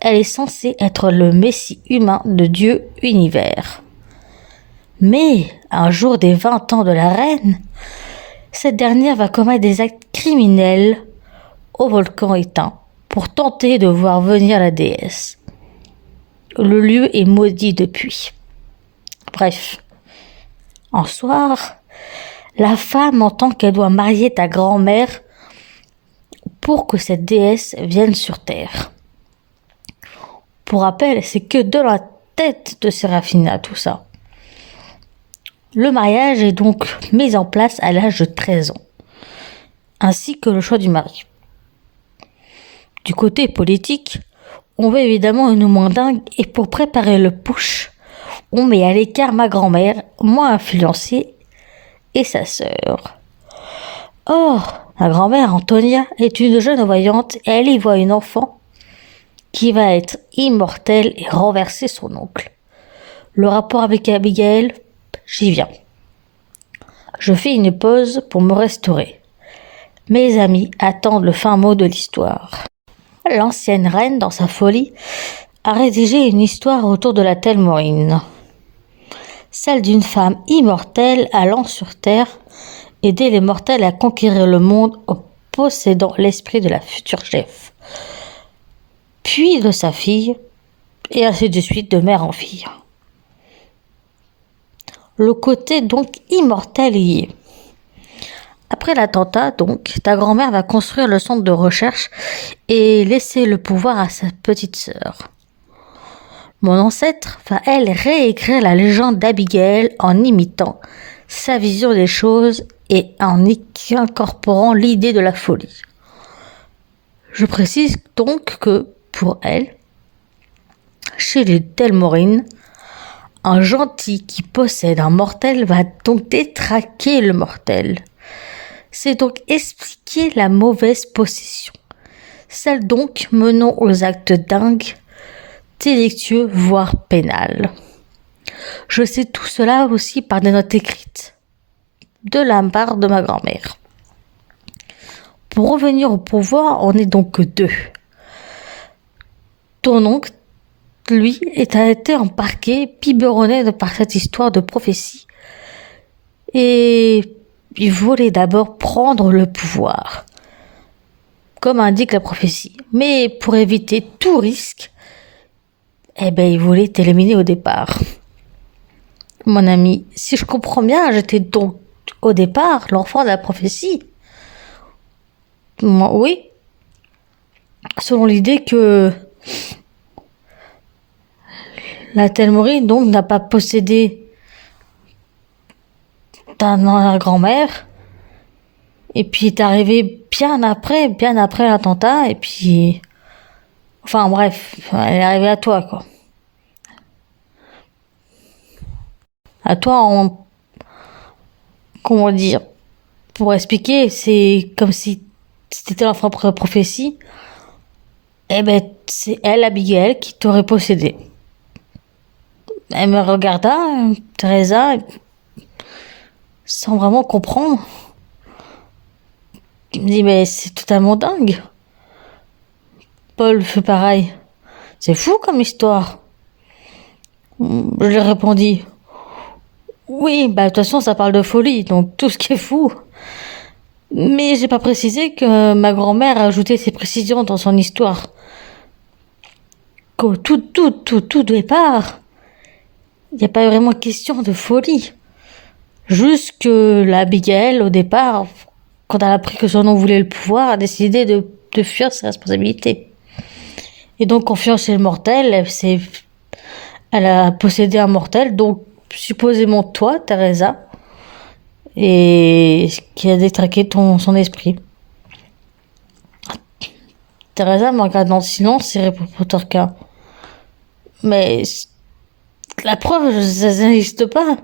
Elle est censée être le messie humain de Dieu univers. Mais, un jour des 20 ans de la reine, cette dernière va commettre des actes criminels au volcan éteint pour tenter de voir venir la déesse. Le lieu est maudit depuis. Bref, un soir, la femme entend qu'elle doit marier ta grand-mère pour que cette déesse vienne sur terre. Pour rappel, c'est que de la tête de Séraphina, tout ça. Le mariage est donc mis en place à l'âge de 13 ans, ainsi que le choix du mari. Du côté politique, on veut évidemment une moins dingue et pour préparer le push, on met à l'écart ma grand-mère, moins influencée, et sa sœur. Or, ma grand-mère Antonia est une jeune voyante et elle y voit une enfant qui va être immortelle et renverser son oncle. Le rapport avec Abigail, j'y viens. Je fais une pause pour me restaurer. Mes amis attendent le fin mot de l'histoire. L'ancienne reine, dans sa folie, a rédigé une histoire autour de la Telmourine. Celle d'une femme immortelle allant sur terre aider les mortels à conquérir le monde en possédant l'esprit de la future chef, puis de sa fille, et ainsi de suite de mère en fille. Le côté donc immortel y est. Après l'attentat, donc, ta grand-mère va construire le centre de recherche et laisser le pouvoir à sa petite sœur. Mon ancêtre va, elle, réécrire la légende d'Abigail en imitant sa vision des choses et en y incorporant l'idée de la folie. Je précise donc que, pour elle, chez les Telmourines, un gentil qui possède un mortel va donc détraquer le mortel. C'est donc expliquer la mauvaise possession. celle donc menant aux actes dingues, délictueux, voire pénals. Je sais tout cela aussi par des notes écrites, de la part de ma grand-mère. Pour revenir au pouvoir, on n'est donc que deux. Ton oncle, lui, a été embarqué, biberonné par cette histoire de prophétie. Et il voulait d'abord prendre le pouvoir, comme indique la prophétie. Mais pour éviter tout risque, il voulait t'éliminer au départ. Mon ami, si je comprends bien, j'étais donc au départ l'enfant de la prophétie. Moi, oui, selon l'idée que la Telmori donc n'a pas possédé ta grand-mère, et puis est arrivé bien après l'attentat, et puis enfin bref, elle est arrivée à toi quoi. À toi comment dire, pour expliquer, c'est comme si c'était l'enfant de la prophétie. C'est elle, Abigail, qui t'aurait possédé. Elle me regarda, Teresa, sans vraiment comprendre. Il me dit, mais c'est totalement dingue. Paul fait pareil. C'est fou comme histoire. Je lui répondis, oui, de toute façon, ça parle de folie, donc tout ce qui est fou. Mais j'ai pas précisé que ma grand-mère a ajouté ses précisions dans son histoire. Qu'au tout départ, il n'y a pas vraiment question de folie. Juste que la Abigail, au départ, quand elle a appris que son nom voulait le pouvoir, a décidé de fuir ses responsabilités. Et donc, confiant chez le mortel, elle a possédé un mortel, donc supposément toi, Teresa, et qui a détraqué son esprit. Teresa me regarde dans le silence et répond Potorka. Mais la preuve, ça n'existe pas.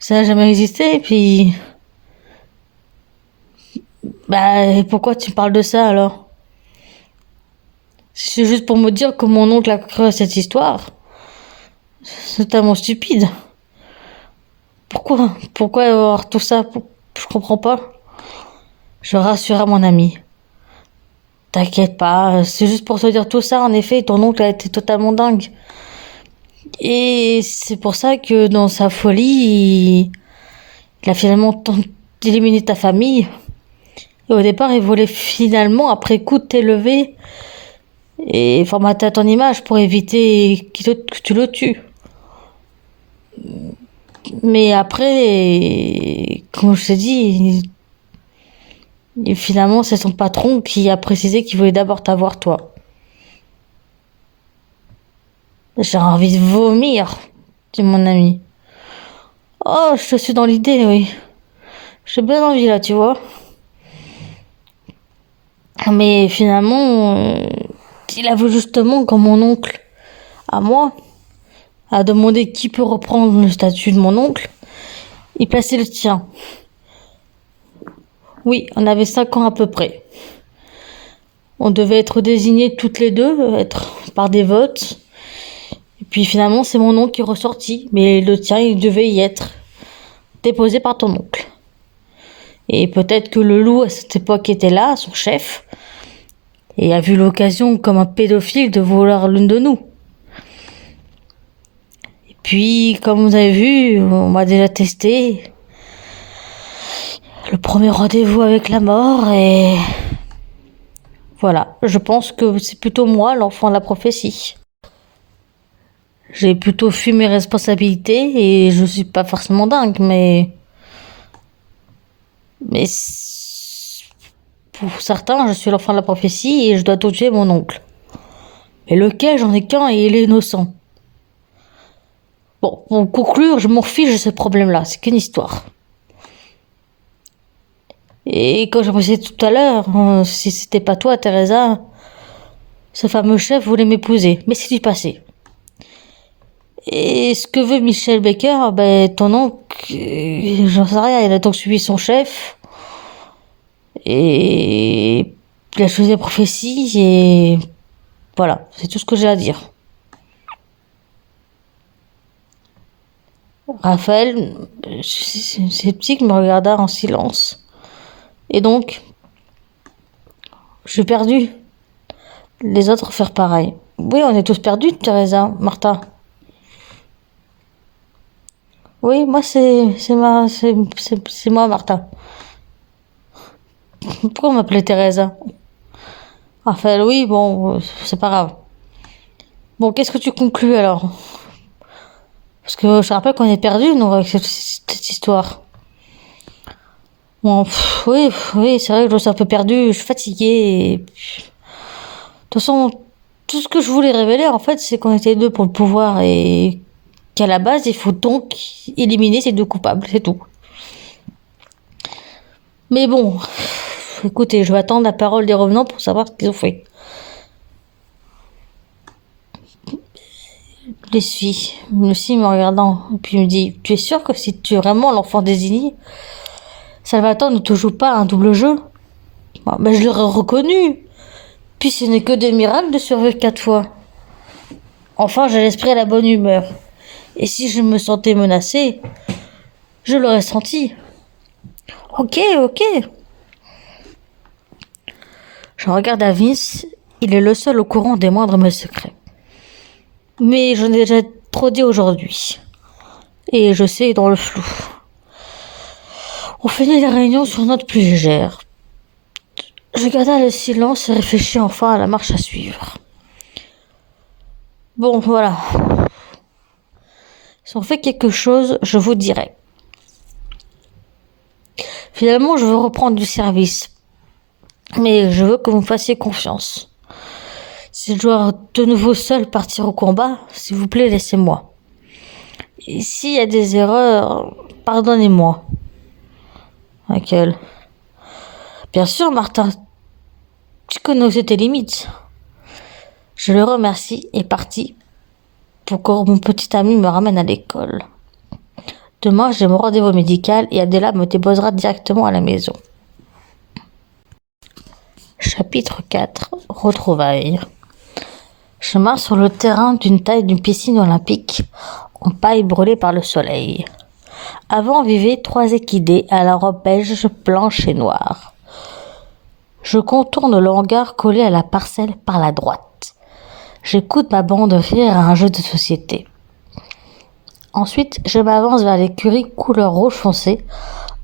Ça n'a jamais existé, et puis... pourquoi tu me parles de ça, alors? C'est juste pour me dire que mon oncle a cru à cette histoire. C'est tellement stupide. Pourquoi avoir tout ça? Je comprends pas. Je rassurais mon ami. T'inquiète pas, c'est juste pour te dire tout ça. En effet, ton oncle a été totalement dingue. Et c'est pour ça que dans sa folie, il a finalement tenté d'éliminer ta famille. Et au départ, il voulait finalement, après coup, t'élever et formater à ton image pour éviter que tu le tues. Mais après, comme je t'ai dit, finalement, c'est son patron qui a précisé qu'il voulait d'abord t'avoir toi. J'ai envie de vomir, dit mon ami. Oh, je te suis dans l'idée, oui. J'ai bien envie là, tu vois. Mais finalement, il a vu justement quand mon oncle, à moi, a demandé qui peut reprendre le statut de mon oncle, il plaçait le tien. Oui, on avait 5 ans à peu près. On devait être désignés toutes les deux, être par des votes. Et puis finalement, c'est mon oncle qui est ressorti, mais le tien, il devait y être déposé par ton oncle. Et peut-être que le loup, à cette époque, était là, son chef, et a vu l'occasion, comme un pédophile, de vouloir l'une de nous. Et puis, comme vous avez vu, on m'a déjà testé le premier rendez-vous avec la mort, et voilà, je pense que c'est plutôt moi, l'enfant de la prophétie. J'ai plutôt fui mes responsabilités, et je suis pas forcément dingue, mais pour certains, je suis l'enfant de la prophétie et je dois tuer mon oncle. Mais lequel, j'en ai qu'un et il est innocent. Bon, pour conclure, je m'en fiche de ce problème-là, c'est qu'une histoire. Et comme j'ai précisé tout à l'heure, si c'était pas toi, Teresa, ce fameux chef voulait m'épouser, mais c'est du passé. Et ce que veut Michel Baker, ton oncle, j'en sais rien, il a donc suivi son chef. Et il a choisi la prophétie et voilà, c'est tout ce que j'ai à dire. Raphaël, sceptique, me regarda en silence. Et donc, je suis perdue. Les autres firent pareil. Oui, on est tous perdus, Teresa, Martha. Oui, moi c'est moi, Martha. Pourquoi on m'appelait Teresa? Raphaël, oui, bon, c'est pas grave. Bon, qu'est-ce que tu conclus alors? Parce que je te rappelle qu'on est perdus, nous, avec cette histoire. Bon, oui, c'est vrai que je suis un peu perdue, je suis fatiguée. De toute façon, tout ce que je voulais révéler, en fait, c'est qu'on était deux pour le pouvoir et qu'à la base, il faut donc éliminer ces deux coupables, c'est tout. Mais bon, écoutez, je vais attendre la parole des revenants pour savoir ce qu'ils ont fait. Je les suis, Lucie me regardant, et puis me dit, tu es sûr que si tu es vraiment l'enfant désigné, Salvatore ne te joue pas un double jeu? Ben, je l'aurais reconnu. Puis ce n'est que des miracles de survivre 4 fois. Enfin, j'ai l'esprit à la bonne humeur. Et si je me sentais menacée, je l'aurais senti. Ok. Je regarde Avis, il est le seul au courant des moindres mes secrets. Mais j'en ai déjà trop dit aujourd'hui. Et je sais dans le flou. On finit la réunion sur une note plus légère. Je garda le silence et réfléchis enfin à la marche à suivre. Bon, voilà. Si on fait quelque chose, je vous dirai. Finalement, je veux reprendre du service. Mais je veux que vous me fassiez confiance. Si je dois de nouveau seul partir au combat, s'il vous plaît, laissez-moi. Et s'il y a des erreurs, pardonnez-moi. Laquelle? Bien sûr, Martin. Tu connais aussi tes limites. Je le remercie et partis pour que mon petit ami me ramène à l'école. Demain, j'ai mon rendez-vous médical et Adela me déposera directement à la maison. Chapitre 4. Retrouvailles. Chemin sur le terrain d'une taille d'une piscine olympique, en paille brûlée par le soleil. Avant vivaient 3 équidés à la robe beige, blanche et noire. Je contourne le hangar collé à la parcelle par la droite. J'écoute ma bande rire à un jeu de société. Ensuite, je m'avance vers l'écurie couleur rouge foncé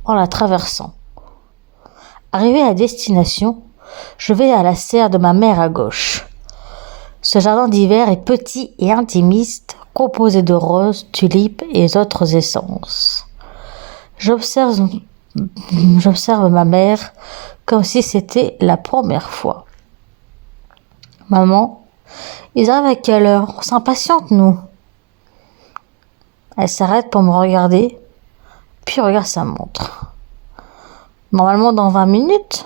en la traversant. Arrivé à destination, je vais à la serre de ma mère à gauche. Ce jardin d'hiver est petit et intimiste, composé de roses, tulipes et autres essences. J'observe ma mère comme si c'était la première fois. Maman, ils arrivent à quelle heure? On s'impatiente, nous. Elle s'arrête pour me regarder, puis regarde sa montre. Normalement dans 20 minutes.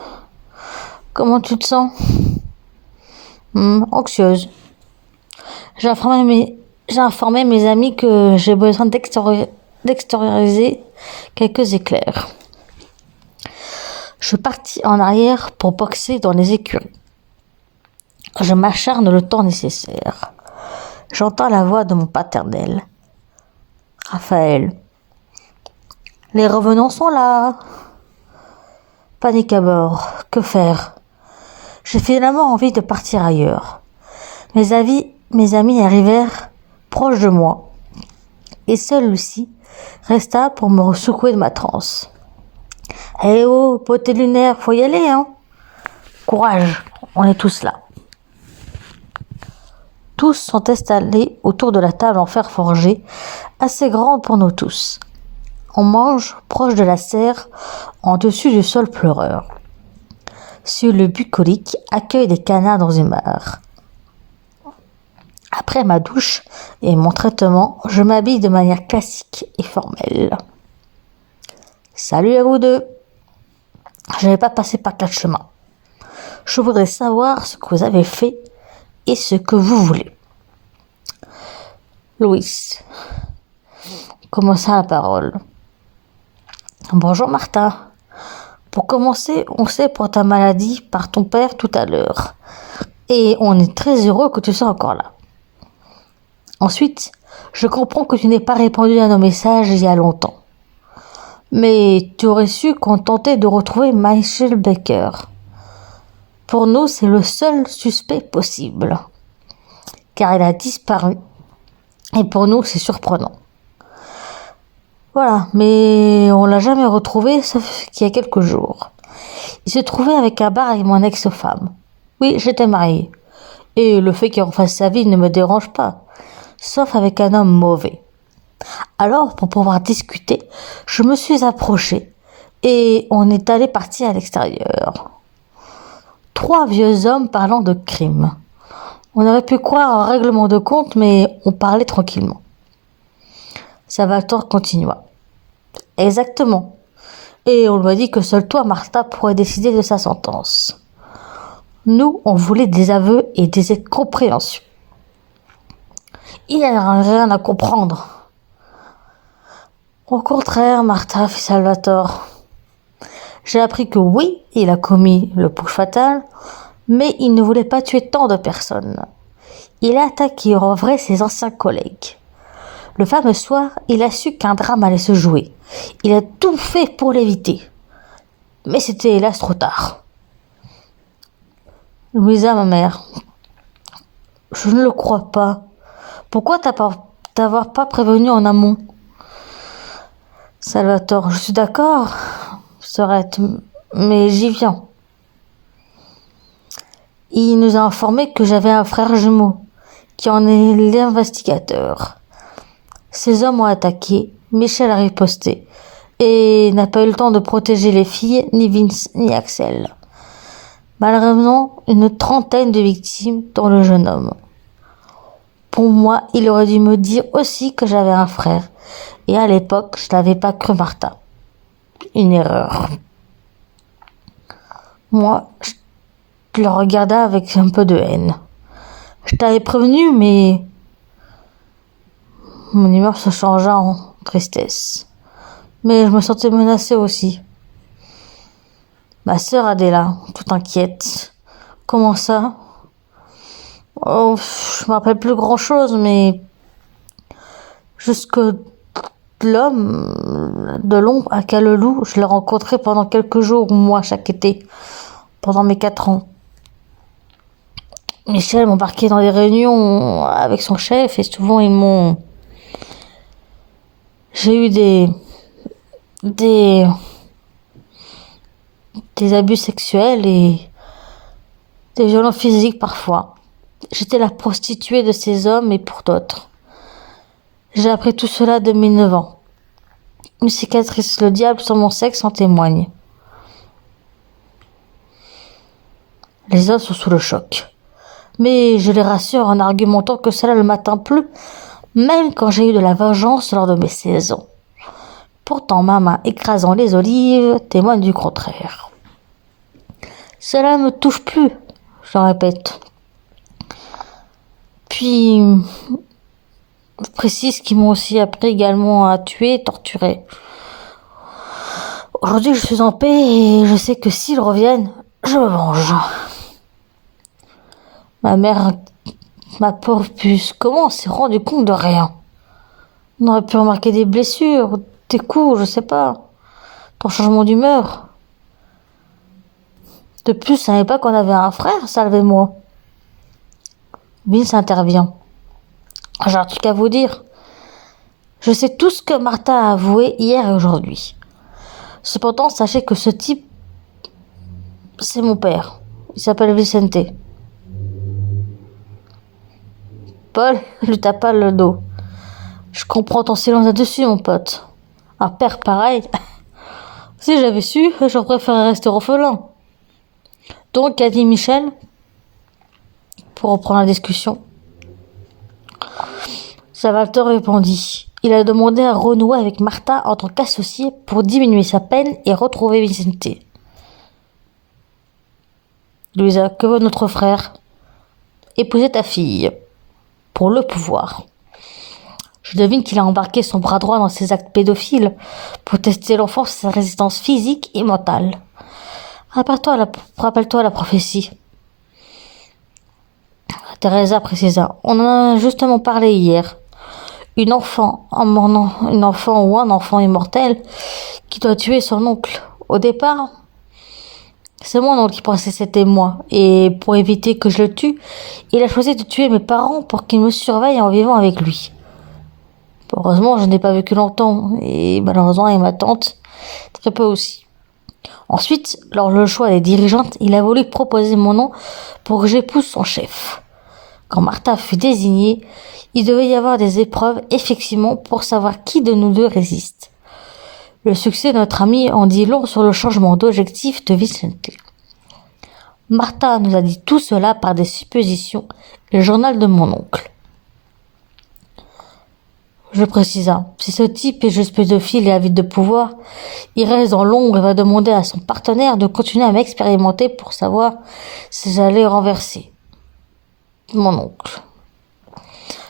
Comment tu te sens? Anxieuse. J'ai informé mes amis que j'ai besoin d'extérioriser quelques éclairs. Je partis en arrière pour boxer dans les écuries. Je m'acharne le temps nécessaire. J'entends la voix de mon paternel. Raphaël. Les revenants sont là. Panique à bord. Que faire? J'ai finalement envie de partir ailleurs. Mes amis arrivèrent proches de moi. Et seule Lucie resta pour me secouer de ma transe. Eh oh, potée lunaire, faut y aller, hein. Courage, on est tous là. Tous sont installés autour de la table en fer forgé, assez grande pour nous tous. On mange proche de la serre, en dessus du sol pleureur. Sur le bucolique accueille des canards dans une mare. Après ma douche et mon traitement, je m'habille de manière classique et formelle. Salut à vous deux. Je n'ai pas passé par 4 chemins. Je voudrais savoir ce que vous avez fait et ce que vous voulez. Louis commença la parole. Bonjour Martha. Pour commencer, on sait pour ta maladie par ton père tout à l'heure. Et on est très heureux que tu sois encore là. Ensuite, je comprends que tu n'aies pas répondu à nos messages il y a longtemps. Mais tu aurais su qu'on tentait de retrouver Michael Baker. Pour nous, c'est le seul suspect possible. Car il a disparu. Et pour nous, c'est surprenant. Voilà, mais on l'a jamais retrouvé, sauf qu'il y a quelques jours. Il se trouvait avec un bar avec mon ex-femme. Oui, j'étais mariée. Et le fait qu'il refasse sa vie ne me dérange pas. Sauf avec un homme mauvais. Alors, pour pouvoir discuter, je me suis approchée. Et on est allé partir à l'extérieur. 3 vieux hommes parlant de crime. On aurait pu croire un règlement de compte, mais on parlait tranquillement. Salvatore continua. Exactement. Et on lui a dit que seul toi, Martha, pourrais décider de sa sentence. Nous, on voulait des aveux et des compréhensions. Il n'y a rien à comprendre. Au contraire, Martha, fit Salvatore. J'ai appris que oui, il a commis le push fatal, mais il ne voulait pas tuer tant de personnes. Il a attaqué en vrai ses anciens collègues. Le fameux soir, il a su qu'un drame allait se jouer. Il a tout fait pour l'éviter. Mais c'était hélas trop tard. Louisa, ma mère, je ne le crois pas. Pourquoi t'avoir pas prévenu en amont? Salvatore, je suis d'accord, Sorette, mais j'y viens. Il nous a informé que j'avais un frère jumeau, qui en est l'investigateur. Ces hommes ont attaqué, Michel a riposté, et n'a pas eu le temps de protéger les filles, ni Vince, ni Axel. Malheureusement, une 30aine de victimes, dont le jeune homme. Pour moi, il aurait dû me dire aussi que j'avais un frère, et à l'époque, je n'avais pas cru Martha. Une erreur. Moi, je le regardais avec un peu de haine. Je t'avais prévenu, mais mon humeur se changea en tristesse. Mais je me sentais menacée aussi. Ma sœur Adela, toute inquiète. Comment ça? Oh, je me rappelle plus grand-chose, mais jusque l'homme de l'ombre à Calelou, je l'ai rencontré pendant quelques jours ou mois chaque été, pendant mes 4 ans. Michel m'embarquait dans des réunions avec son chef et souvent j'ai eu des abus sexuels et des violences physiques parfois. J'étais la prostituée de ces hommes et pour d'autres. J'ai appris tout cela de mes 9 ans. Une cicatrice, le diable sur mon sexe en témoigne. Les hommes sont sous le choc. Mais je les rassure en argumentant que cela ne m'atteint plus, même quand j'ai eu de la vengeance lors de mes 16 ans. Pourtant, ma main écrasant les olives témoigne du contraire. Cela ne me touche plus, je le répète. Puis, je précise qu'ils m'ont aussi appris également à tuer et torturer. Aujourd'hui, je suis en paix et je sais que s'ils reviennent, je me venge. Ma mère, ma pauvre puce, comment on s'est rendu compte de rien? On aurait pu remarquer des blessures, des coups, je sais pas, ton changement d'humeur. De plus, je savais pas qu'on avait un frère, Salve et moi. Vince intervient. J'ai un truc à vous dire. Je sais tout ce que Martha a avoué hier et aujourd'hui. Cependant, sachez que ce type, c'est mon père. Il s'appelle Vicente. Paul lui tapa le dos. Je comprends ton silence là-dessus, mon pote. Un père pareil. Si j'avais su, j'aurais préféré rester orphelin. Donc, qu'a dit Michel? Pour reprendre la discussion. Salvatore répondit. Il a demandé à renouer avec Martha en tant qu'associé pour diminuer sa peine et retrouver Vicente. Louisa, que veut notre frère? Épouser ta fille. Pour le pouvoir. Je devine qu'il a embarqué son bras droit dans ses actes pédophiles pour tester l'enfant sur sa résistance physique et mentale. Rappelle-toi la prophétie. Teresa précisa. On en a justement parlé hier. Une enfant ou un enfant immortel qui doit tuer son oncle. Au départ, c'est mon oncle qui pensait que c'était moi. Et pour éviter que je le tue, il a choisi de tuer mes parents pour qu'ils me surveillent en vivant avec lui. Heureusement, je n'ai pas vécu longtemps. Et malheureusement, et ma tante, très peu aussi. Ensuite, lors du choix des dirigeantes, il a voulu proposer mon nom pour que j'épouse son chef. Quand Martha fut désignée, il devait y avoir des épreuves, effectivement, pour savoir qui de nous deux résiste. Le succès de notre ami en dit long sur le changement d'objectif de Vicente. Martha nous a dit tout cela par des suppositions et le journal de mon oncle. Je précisa, si ce type est juste pédophile et avide de pouvoir, il reste dans l'ombre et va demander à son partenaire de continuer à m'expérimenter pour savoir si j'allais renverser mon oncle.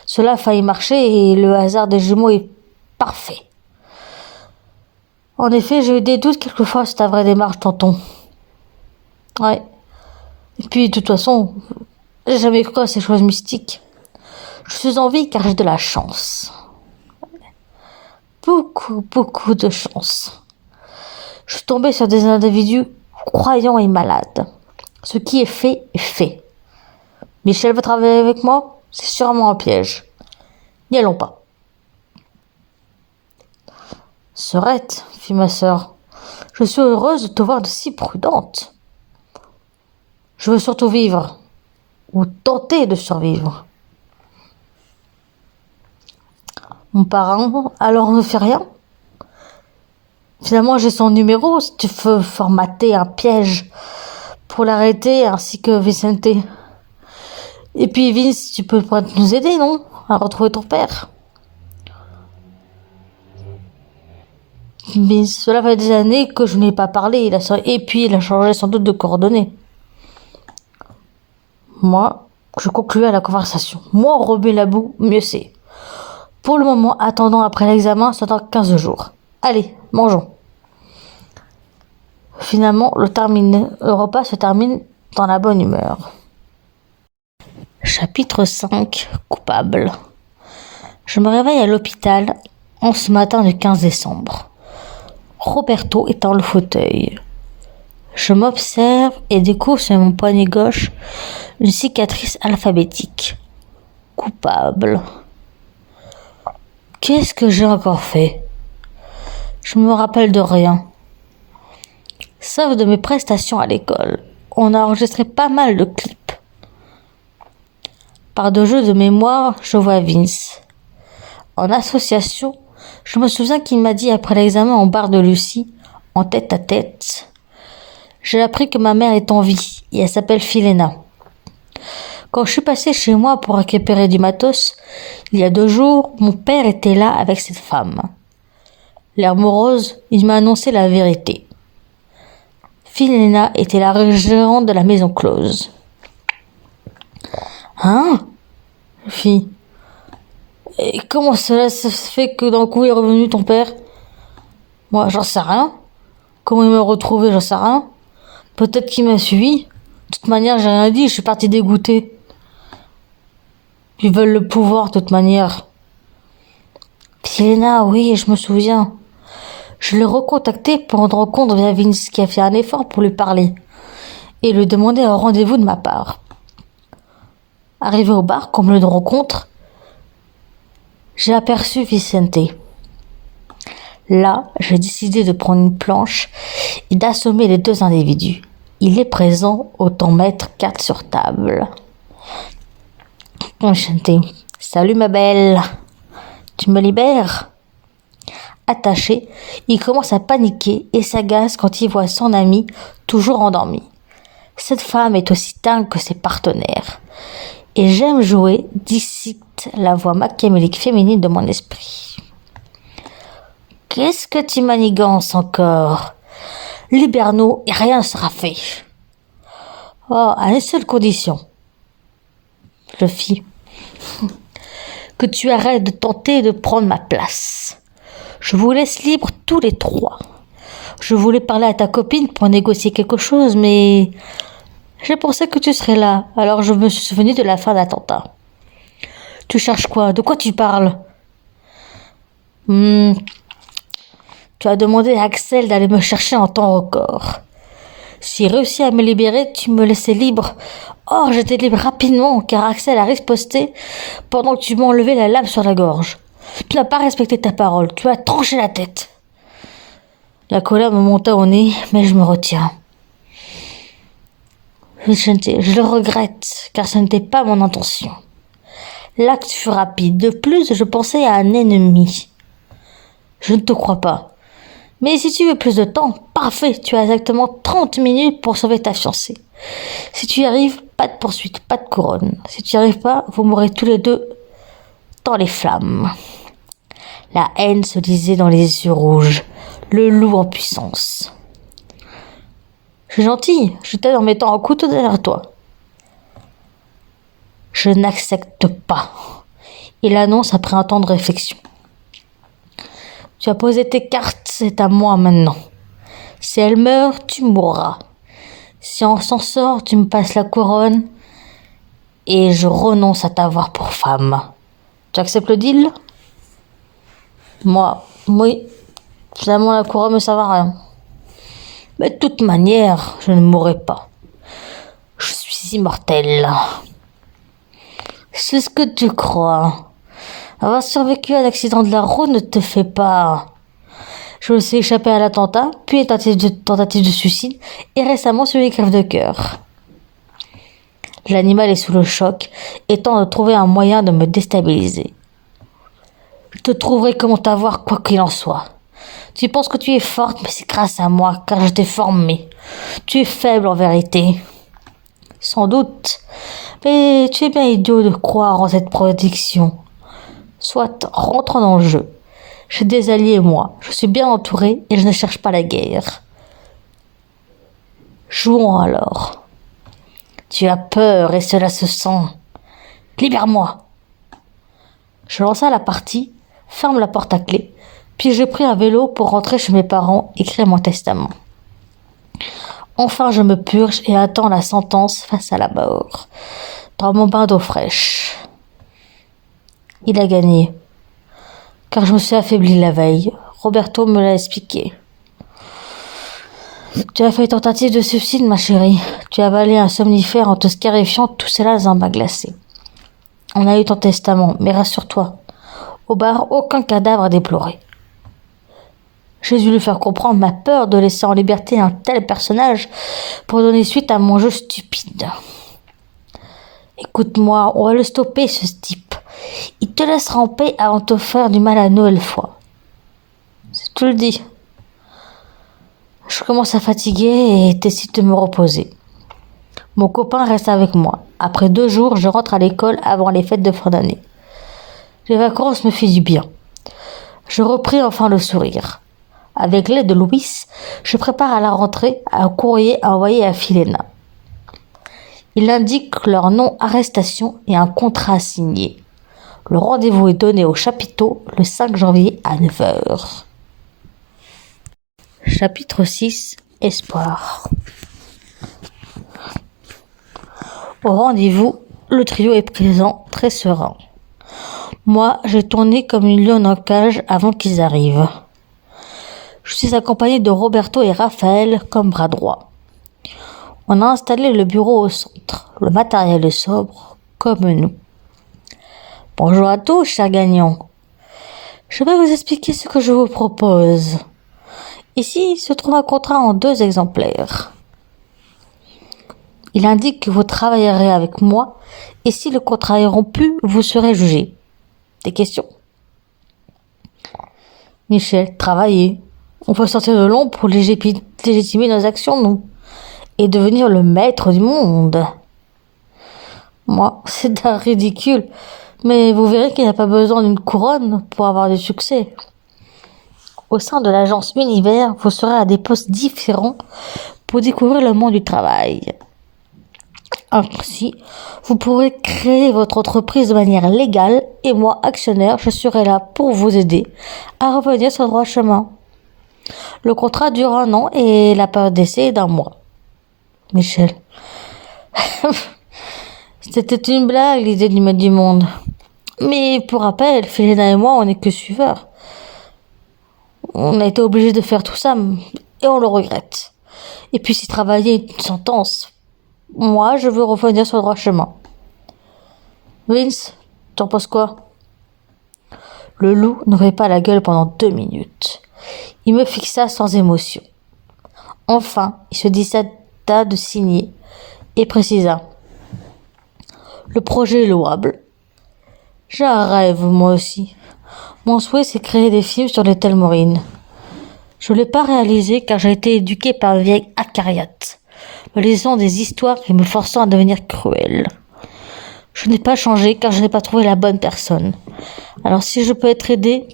Cela a failli marcher et le hasard des jumeaux est parfait. En effet, j'ai eu des doutes quelquefois sur ta vraie démarche, tonton. Ouais. Et puis, de toute façon, j'ai jamais cru à ces choses mystiques. Je suis en vie car j'ai de la chance. Beaucoup de chance. Je suis tombée sur des individus croyants et malades. Ce qui est fait est fait. Michel veut travailler avec moi? C'est sûrement un piège. N'y allons pas. Serette, fit ma sœur, je suis heureuse de te voir de si prudente. Je veux surtout vivre, ou tenter de survivre. Mon parrain, alors ne fait rien? Finalement, j'ai son numéro si tu veux formater un piège pour l'arrêter, ainsi que Vicente. Et puis Vince, tu peux nous aider, non? À retrouver ton père. Mais cela fait des années que je n'ai pas parlé. Et puis, il a changé sans doute de coordonnées. Moi, je concluais à la conversation. Moins on remet la boue, mieux c'est. Pour le moment, attendons après l'examen, soit dans 15 jours. Allez, mangeons. Finalement, le repas se termine dans la bonne humeur. Chapitre 5. Coupable. Je me réveille à l'hôpital en ce matin du 15 décembre. Roberto est dans le fauteuil. Je m'observe et découvre sur mon poignet gauche une cicatrice alphabétique. Coupable. Qu'est-ce que j'ai encore fait? Je me rappelle de rien. Sauf de mes prestations à l'école. On a enregistré pas mal de clips. Par de jeux de mémoire, je vois Vince. En association, je me souviens qu'il m'a dit après l'examen en bar de Lucie, en tête à tête. J'ai appris que ma mère est en vie et elle s'appelle Philena. Quand je suis passée chez moi pour récupérer du matos, il y a 2 jours, mon père était là avec cette femme. L'air morose, il m'a annoncé la vérité. Philena était la gérante de la maison close. Hein? Fille. Et comment cela se fait que d'un coup est revenu ton père? Moi, j'en sais rien. Comment il m'a retrouvé, j'en sais rien. Peut-être qu'il m'a suivi. De toute manière, j'ai rien dit, je suis partie dégoûtée. Ils veulent le pouvoir, de toute manière. Philena, oui, je me souviens. Je l'ai recontacté pour une rencontre via Vince, qui a fait un effort pour lui parler et lui demander un rendez-vous de ma part. Arrivé au bar, comme lieu de rencontre, j'ai aperçu Vicente. Là, j'ai décidé de prendre une planche et d'assommer les 2 individus. Il est présent, autant mettre 4 sur table. Vicente. Salut ma belle. Tu me libères? Attaché, il commence à paniquer et s'agace quand il voit son ami toujours endormi. Cette femme est aussi dingue que ses partenaires. Et j'aime jouer, dicte la voix machiavélique féminine de mon esprit. Qu'est-ce que tu manigances encore? Libère-nous et rien ne sera fait. Oh, à une seule condition. Je fis. Que tu arrêtes de tenter de prendre ma place. Je vous laisse libres tous les 3. Je voulais parler à ta copine pour négocier quelque chose, mais j'ai pensé que tu serais là, alors je me suis souvenu de la fin d'attentat. Tu cherches quoi? De quoi tu parles? Hmm, Tu as demandé à Axel d'aller me chercher en temps record. Si j'ai réussi à me libérer, tu me laissais libre. Or, j'étais libre rapidement, car Axel a riposté pendant que tu m'as enlevé la lame sur la gorge. Tu n'as pas respecté ta parole, tu as tranché la tête. La colère me monta au nez, mais je me retiens. Je le regrette, car ce n'était pas mon intention. L'acte fut rapide. De plus, je pensais à un ennemi. Je ne te crois pas. Mais si tu veux plus de temps, parfait, tu as exactement 30 minutes pour sauver ta fiancée. Si tu y arrives, pas de poursuite, pas de couronne. Si tu n'y arrives pas, vous mourrez tous les deux dans les flammes. La haine se lisait dans les yeux rouges, le loup en puissance. Je suis gentil, je t'aide en mettant un couteau derrière toi. Je n'accepte pas. Il annonce après un temps de réflexion. Tu as posé tes cartes, c'est à moi maintenant. Si elle meurt, tu mourras. Si on s'en sort, tu me passes la couronne et je renonce à t'avoir pour femme. Tu acceptes le deal? Moi, oui. Finalement, la couronne me sert à rien. Mais de toute manière, je ne mourrai pas. Je suis immortel. C'est ce que tu crois. Avoir survécu à l'accident de la route ne te fait pas. Je me suis échappé à l'attentat, puis une tentative de suicide, et récemment sur une crève de cœur. L'animal est sous le choc et tente de trouver un moyen de me déstabiliser. Je te trouverai comment t'avoir quoi qu'il en soit. Tu penses que tu es forte, mais c'est grâce à moi, car je t'ai formée. Tu es faible en vérité. Sans doute. Mais tu es bien idiot de croire en cette prédiction. Soit, rentrons dans le jeu. J'ai des alliés, moi. Je suis bien entouré et je ne cherche pas la guerre. Jouons alors. Tu as peur et cela se sent. Libère-moi. Je lança la partie, ferme la porte à clé, puis je pris un vélo pour rentrer chez mes parents, écrire mon testament. Enfin, je me purge et attends la sentence face à la mort, dans mon bain d'eau fraîche. Il a gagné, car je me suis affaiblie la veille. Roberto me l'a expliqué. Tu as fait une tentative de suicide, ma chérie. Tu as avalé un somnifère en te scarifiant tout cela dans un bain glacé. On a eu ton testament, mais rassure-toi, au bar, aucun cadavre à déplorer. J'ai dû lui faire comprendre ma peur de laisser en liberté un tel personnage pour donner suite à mon jeu stupide. Écoute-moi, on va le stopper, ce type. Il te laissera en paix avant de te faire du mal à nouvelle fois. Si tu le dis. Je commence à fatiguer et décide de me reposer. Mon copain reste avec moi. Après 2 jours, je rentre à l'école avant les fêtes de fin d'année. Les vacances me font du bien. Je repris enfin le sourire. Avec l'aide de Louis, je prépare à la rentrée un courrier envoyé à Philena. Il indique leur non-arrestation et un contrat signé. Le rendez-vous est donné au chapiteau le 5 janvier à 9h. Chapitre 6. Espoir. Au rendez-vous, le trio est présent, très serein. Moi, j'ai tourné comme une lionne en cage avant qu'ils arrivent. Je suis accompagné de Roberto et Raphaël comme bras droit. On a installé le bureau au centre. Le matériel est sobre, comme nous. Bonjour à tous, chers gagnants. Je vais vous expliquer ce que je vous propose. Ici se trouve un contrat en 2 exemplaires. Il indique que vous travaillerez avec moi et si le contrat est rompu, vous serez jugé. Des questions? Michel, travailler. On peut sortir de l'ombre pour légitimer nos actions, nous, et devenir le maître du monde. Moi, c'est un ridicule, mais vous verrez qu'il n'y a pas besoin d'une couronne pour avoir du succès. Au sein de l'agence Univers, vous serez à des postes différents pour découvrir le monde du travail. Ainsi, vous pourrez créer votre entreprise de manière légale et moi, actionnaire, je serai là pour vous aider à revenir sur le droit chemin. Le contrat dure 1 an et la période d'essai est d'1 mois. Michel. C'était une blague, l'idée du maître du monde. Mais pour rappel, Felena et moi, on n'est que suiveurs. On a été obligés de faire tout ça et on le regrette. Et puis si travailler est une sentence, moi je veux revenir sur le droit chemin. Vince, t'en penses quoi? Le loup n'ouvrait pas la gueule pendant 2 minutes. Il me fixa sans émotion. Enfin, il se décida de signer et précisa. Le projet est louable. J'ai un rêve, moi aussi. Mon souhait, c'est créer des films sur les Telmorines. Je ne l'ai pas réalisé car j'ai été éduqué par une vieille acariate, me lisant des histoires et me forçant à devenir cruel. Je n'ai pas changé car je n'ai pas trouvé la bonne personne. Alors si je peux être aidé,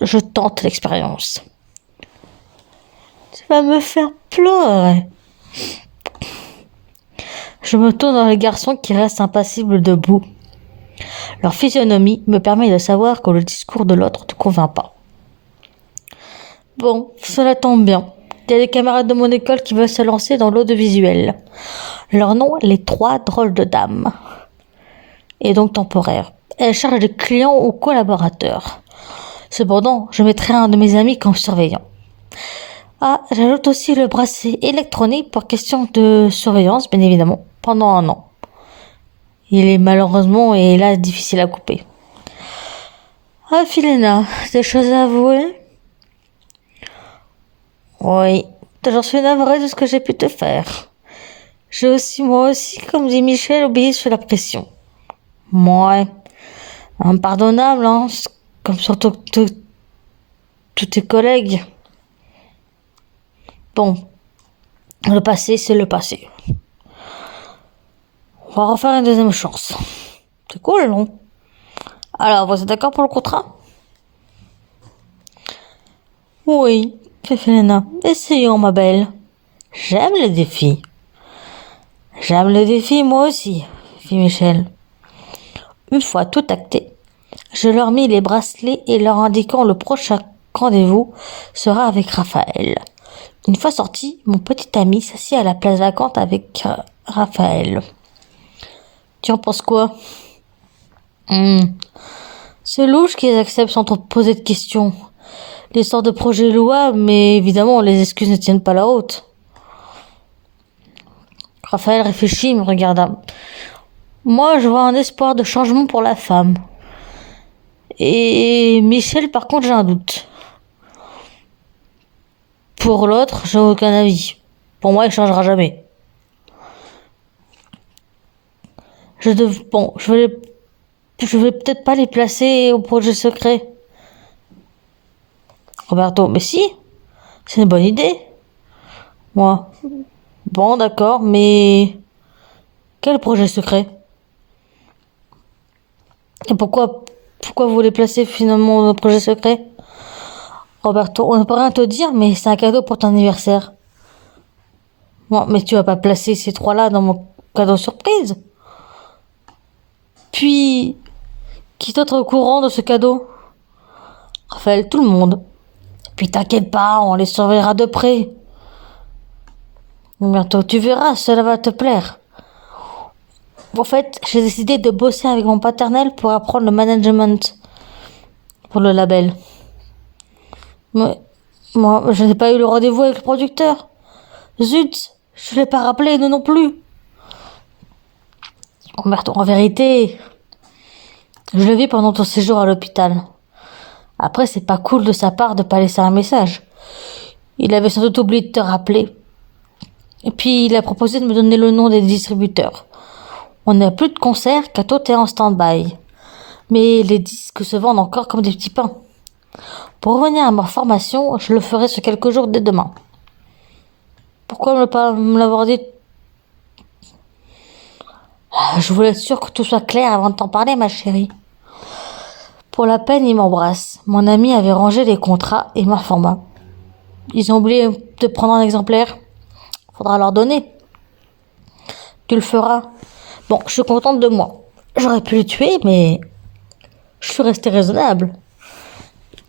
je tente l'expérience. Tu vas me faire pleurer. Je me tourne vers les garçons qui restent impassibles debout. Leur physionomie me permet de savoir que le discours de l'autre ne convainc pas. Bon, cela tombe bien. Il y a des camarades de mon école qui veulent se lancer dans l'audiovisuel. Leur nom, les 3 drôles de dames. Et donc temporaire. Elles cherchent des clients ou collaborateurs. Cependant, je mettrai un de mes amis comme surveillant. Ah, j'ajoute aussi le bracelet électronique pour question de surveillance, bien évidemment, pendant 1 an. Il est malheureusement et là difficile à couper. Ah, Felena, des choses à avouer? Oui, j'en suis navrée de ce que j'ai pu te faire. J'ai aussi, moi aussi, comme dit Michel, obéi sous la pression. Ouais, impardonnable, hein, comme surtout tous tes collègues. Bon, le passé, c'est le passé. On va refaire une deuxième chance. C'est cool, non? Alors, vous êtes d'accord pour le contrat? Oui, fait Felena. Essayons, ma belle. J'aime les défis. J'aime les défis, moi aussi, fit Michel. Une fois tout acté, je leur mis les bracelets et leur indiquant le prochain rendez-vous sera avec Raphaël. Une fois sorti, mon petit ami s'assit à la place vacante avec Raphaël. Tu en penses quoi? C'est louche qu'ils acceptent sans trop poser de questions. Les sortes de projets louables, mais évidemment, les excuses ne tiennent pas la route. Raphaël réfléchit et me regarda. Moi, je vois un espoir de changement pour la femme. Et Michel, par contre, j'ai un doute. Pour l'autre, j'ai aucun avis. Pour moi, il changera jamais. Je vais peut-être pas les placer au projet secret. Roberto, mais si, c'est une bonne idée. Moi, bon, d'accord, mais quel projet secret? Et pourquoi vous les placez finalement dans le projet secret? Roberto, on ne peut rien te dire, mais c'est un cadeau pour ton anniversaire. Bon, mais tu vas pas placer ces 3-là dans mon cadeau surprise? Puis, qui d'autre est au courant de ce cadeau? Raphaël, tout le monde. Puis t'inquiète pas, on les surveillera de près. Bientôt, tu verras, cela va te plaire. En fait, j'ai décidé de bosser avec mon paternel pour apprendre le management pour le label. Mais moi, je n'ai pas eu le rendez-vous avec le producteur. Zut, je ne l'ai pas rappelé, nous non plus. Roberto, en vérité, je le vis pendant ton séjour à l'hôpital. Après, c'est pas cool de sa part de pas laisser un message. Il avait sans doute oublié de te rappeler. Et puis, il a proposé de me donner le nom des distributeurs. On n'a plus de concerts car tout est en stand-by. Mais les disques se vendent encore comme des petits pains. Pour revenir à ma formation, je le ferai sur quelques jours dès demain. Pourquoi ne pas me l'avoir dit? Je voulais être sûre que tout soit clair avant de t'en parler, ma chérie. Pour la peine, il m'embrasse. Mon ami avait rangé les contrats et m'informa. Ils ont oublié de prendre un exemplaire. Faudra leur donner. Tu le feras. Bon, je suis contente de moi. J'aurais pu le tuer, mais je suis restée raisonnable.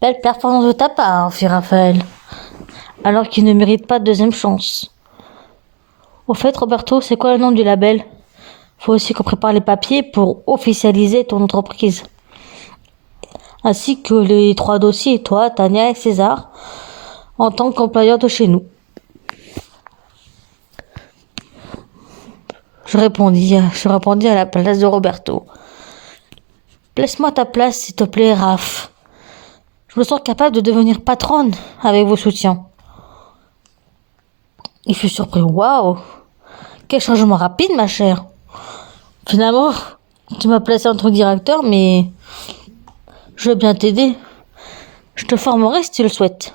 Belle performance de ta part, fit Raphaël. alors qu'il ne mérite pas de deuxième chance. Au fait, Roberto, c'est quoi le nom du label? Faut aussi qu'on prépare les papiers pour officialiser ton entreprise. Ainsi que les 3 dossiers, toi, Tania et César, en tant qu'employeur de chez nous. Je répondis à la place de Roberto. Laisse-moi ta place, s'il te plaît, Raph. Je me sens capable de devenir patronne avec vos soutiens. Il fut surpris. Waouh! Quel changement rapide, ma chère. Finalement, tu m'as placé entre directeur, mais je veux bien t'aider. Je te formerai si tu le souhaites.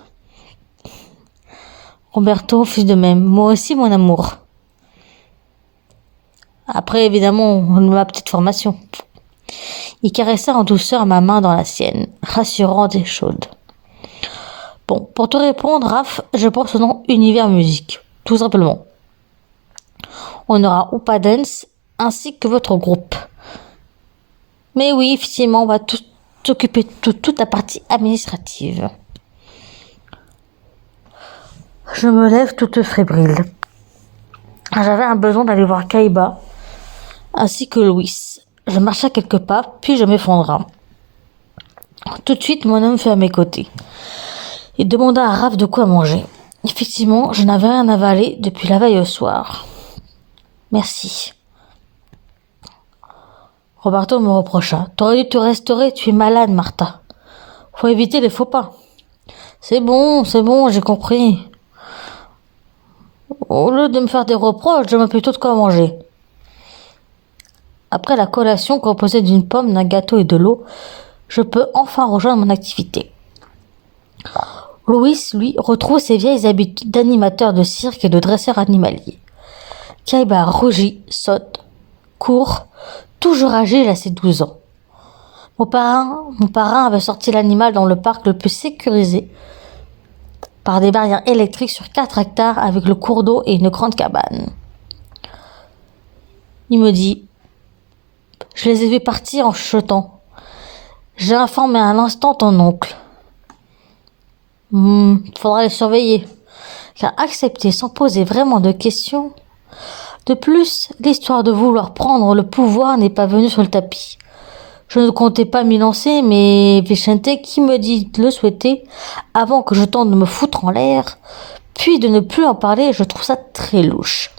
Roberto fit de même. Moi aussi, mon amour. Après, évidemment, ma petite formation. Il caressa en douceur ma main dans la sienne, rassurante et chaude. Bon, pour te répondre, Raph, je pense au nom Univers Musique, tout simplement. On aura Oupa Dance ainsi que votre groupe. Mais oui, effectivement, on va tout s'occuper de toute la partie administrative. Je me lève toute fébrile. J'avais un besoin d'aller voir Kaiba ainsi que Louis. Je marcha quelques pas, puis je m'effondra. Tout de suite, mon homme fut à mes côtés. Il demanda à Raph de quoi manger. Effectivement, je n'avais rien avalé depuis la veille au soir. Merci. Roberto me reprocha. T'aurais dû te restaurer, tu es malade, Martha. Faut éviter les faux pas. C'est bon, j'ai compris. Au lieu de me faire des reproches, je me plutôt de quoi manger. Après la collation composée d'une pomme, d'un gâteau et de l'eau, je peux enfin rejoindre mon activité. Louis, lui, retrouve ses vieilles habitudes d'animateur de cirque et de dresseur animalier. Kaiba rougit, saute, court, toujours agile à ses 12 ans. Mon parrain avait sorti l'animal dans le parc le plus sécurisé par des barrières électriques sur 4 hectares avec le cours d'eau et une grande cabane. Il me dit, je les ai vus partir en chuchotant. J'ai informé à l'instant ton oncle. Faudra les surveiller. Car accepter sans poser vraiment de questions. De plus, l'histoire de vouloir prendre le pouvoir n'est pas venue sur le tapis. Je ne comptais pas m'y lancer, mais Vicente qui me dit le souhaiter avant que je tente de me foutre en l'air, puis de ne plus en parler, je trouve ça très louche.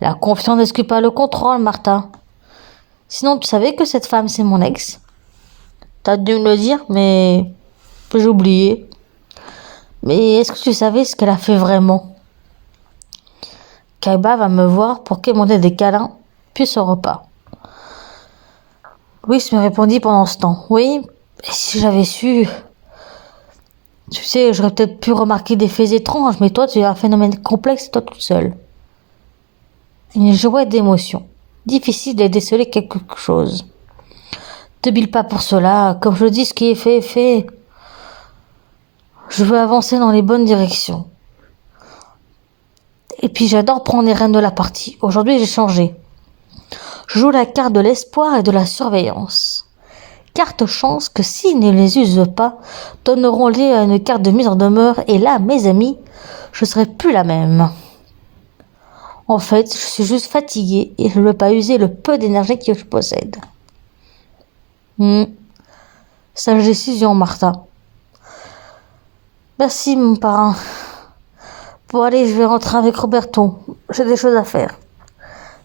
La confiance n'exclut pas le contrôle, Martha. Sinon, tu savais que cette femme, c'est mon ex? T'as dû me le dire, mais j'ai oublié. Mais est-ce que tu savais ce qu'elle a fait vraiment? Kaiba va me voir pour quémander des câlins, puis ce repas. Louis me répondit pendant ce temps. Oui, et si j'avais su... Tu sais, j'aurais peut-être pu remarquer des faits étranges, mais toi, tu as un phénomène complexe, toi toute seule. Une joie d'émotion. Difficile de déceler quelque chose. Te bile pas pour cela. Comme je dis, ce qui est fait est fait. Je veux avancer dans les bonnes directions. Et puis j'adore prendre les rênes de la partie. Aujourd'hui, j'ai changé. Je joue la carte de l'espoir et de la surveillance. Carte chance que s'ils ne les usent pas, donneront lieu à une carte de mise en demeure et là, mes amis, je serai plus la même. En fait, je suis juste fatiguée et je ne veux pas user le peu d'énergie que je possède. Sage décision, Martha. Merci, mon parrain. Bon, allez, je vais rentrer avec Roberto. J'ai des choses à faire.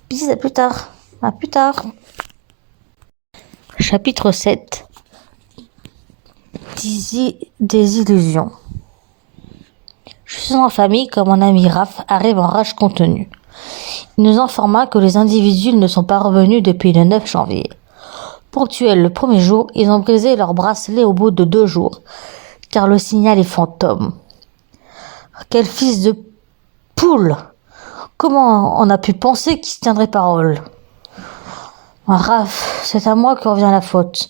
Bis, à plus tard. À plus tard. Chapitre 7. Des illusions. Je suis en famille quand mon ami Raph arrive en rage contenue. Il nous informa que les individus ne sont pas revenus depuis le 9 janvier. Ponctuels le premier jour, ils ont brisé leur bracelet au bout de 2 jours, car le signal est fantôme. Quel fils de poule! Comment on a pu penser qu'il se tiendrait parole? Raph, c'est à moi que revient la faute.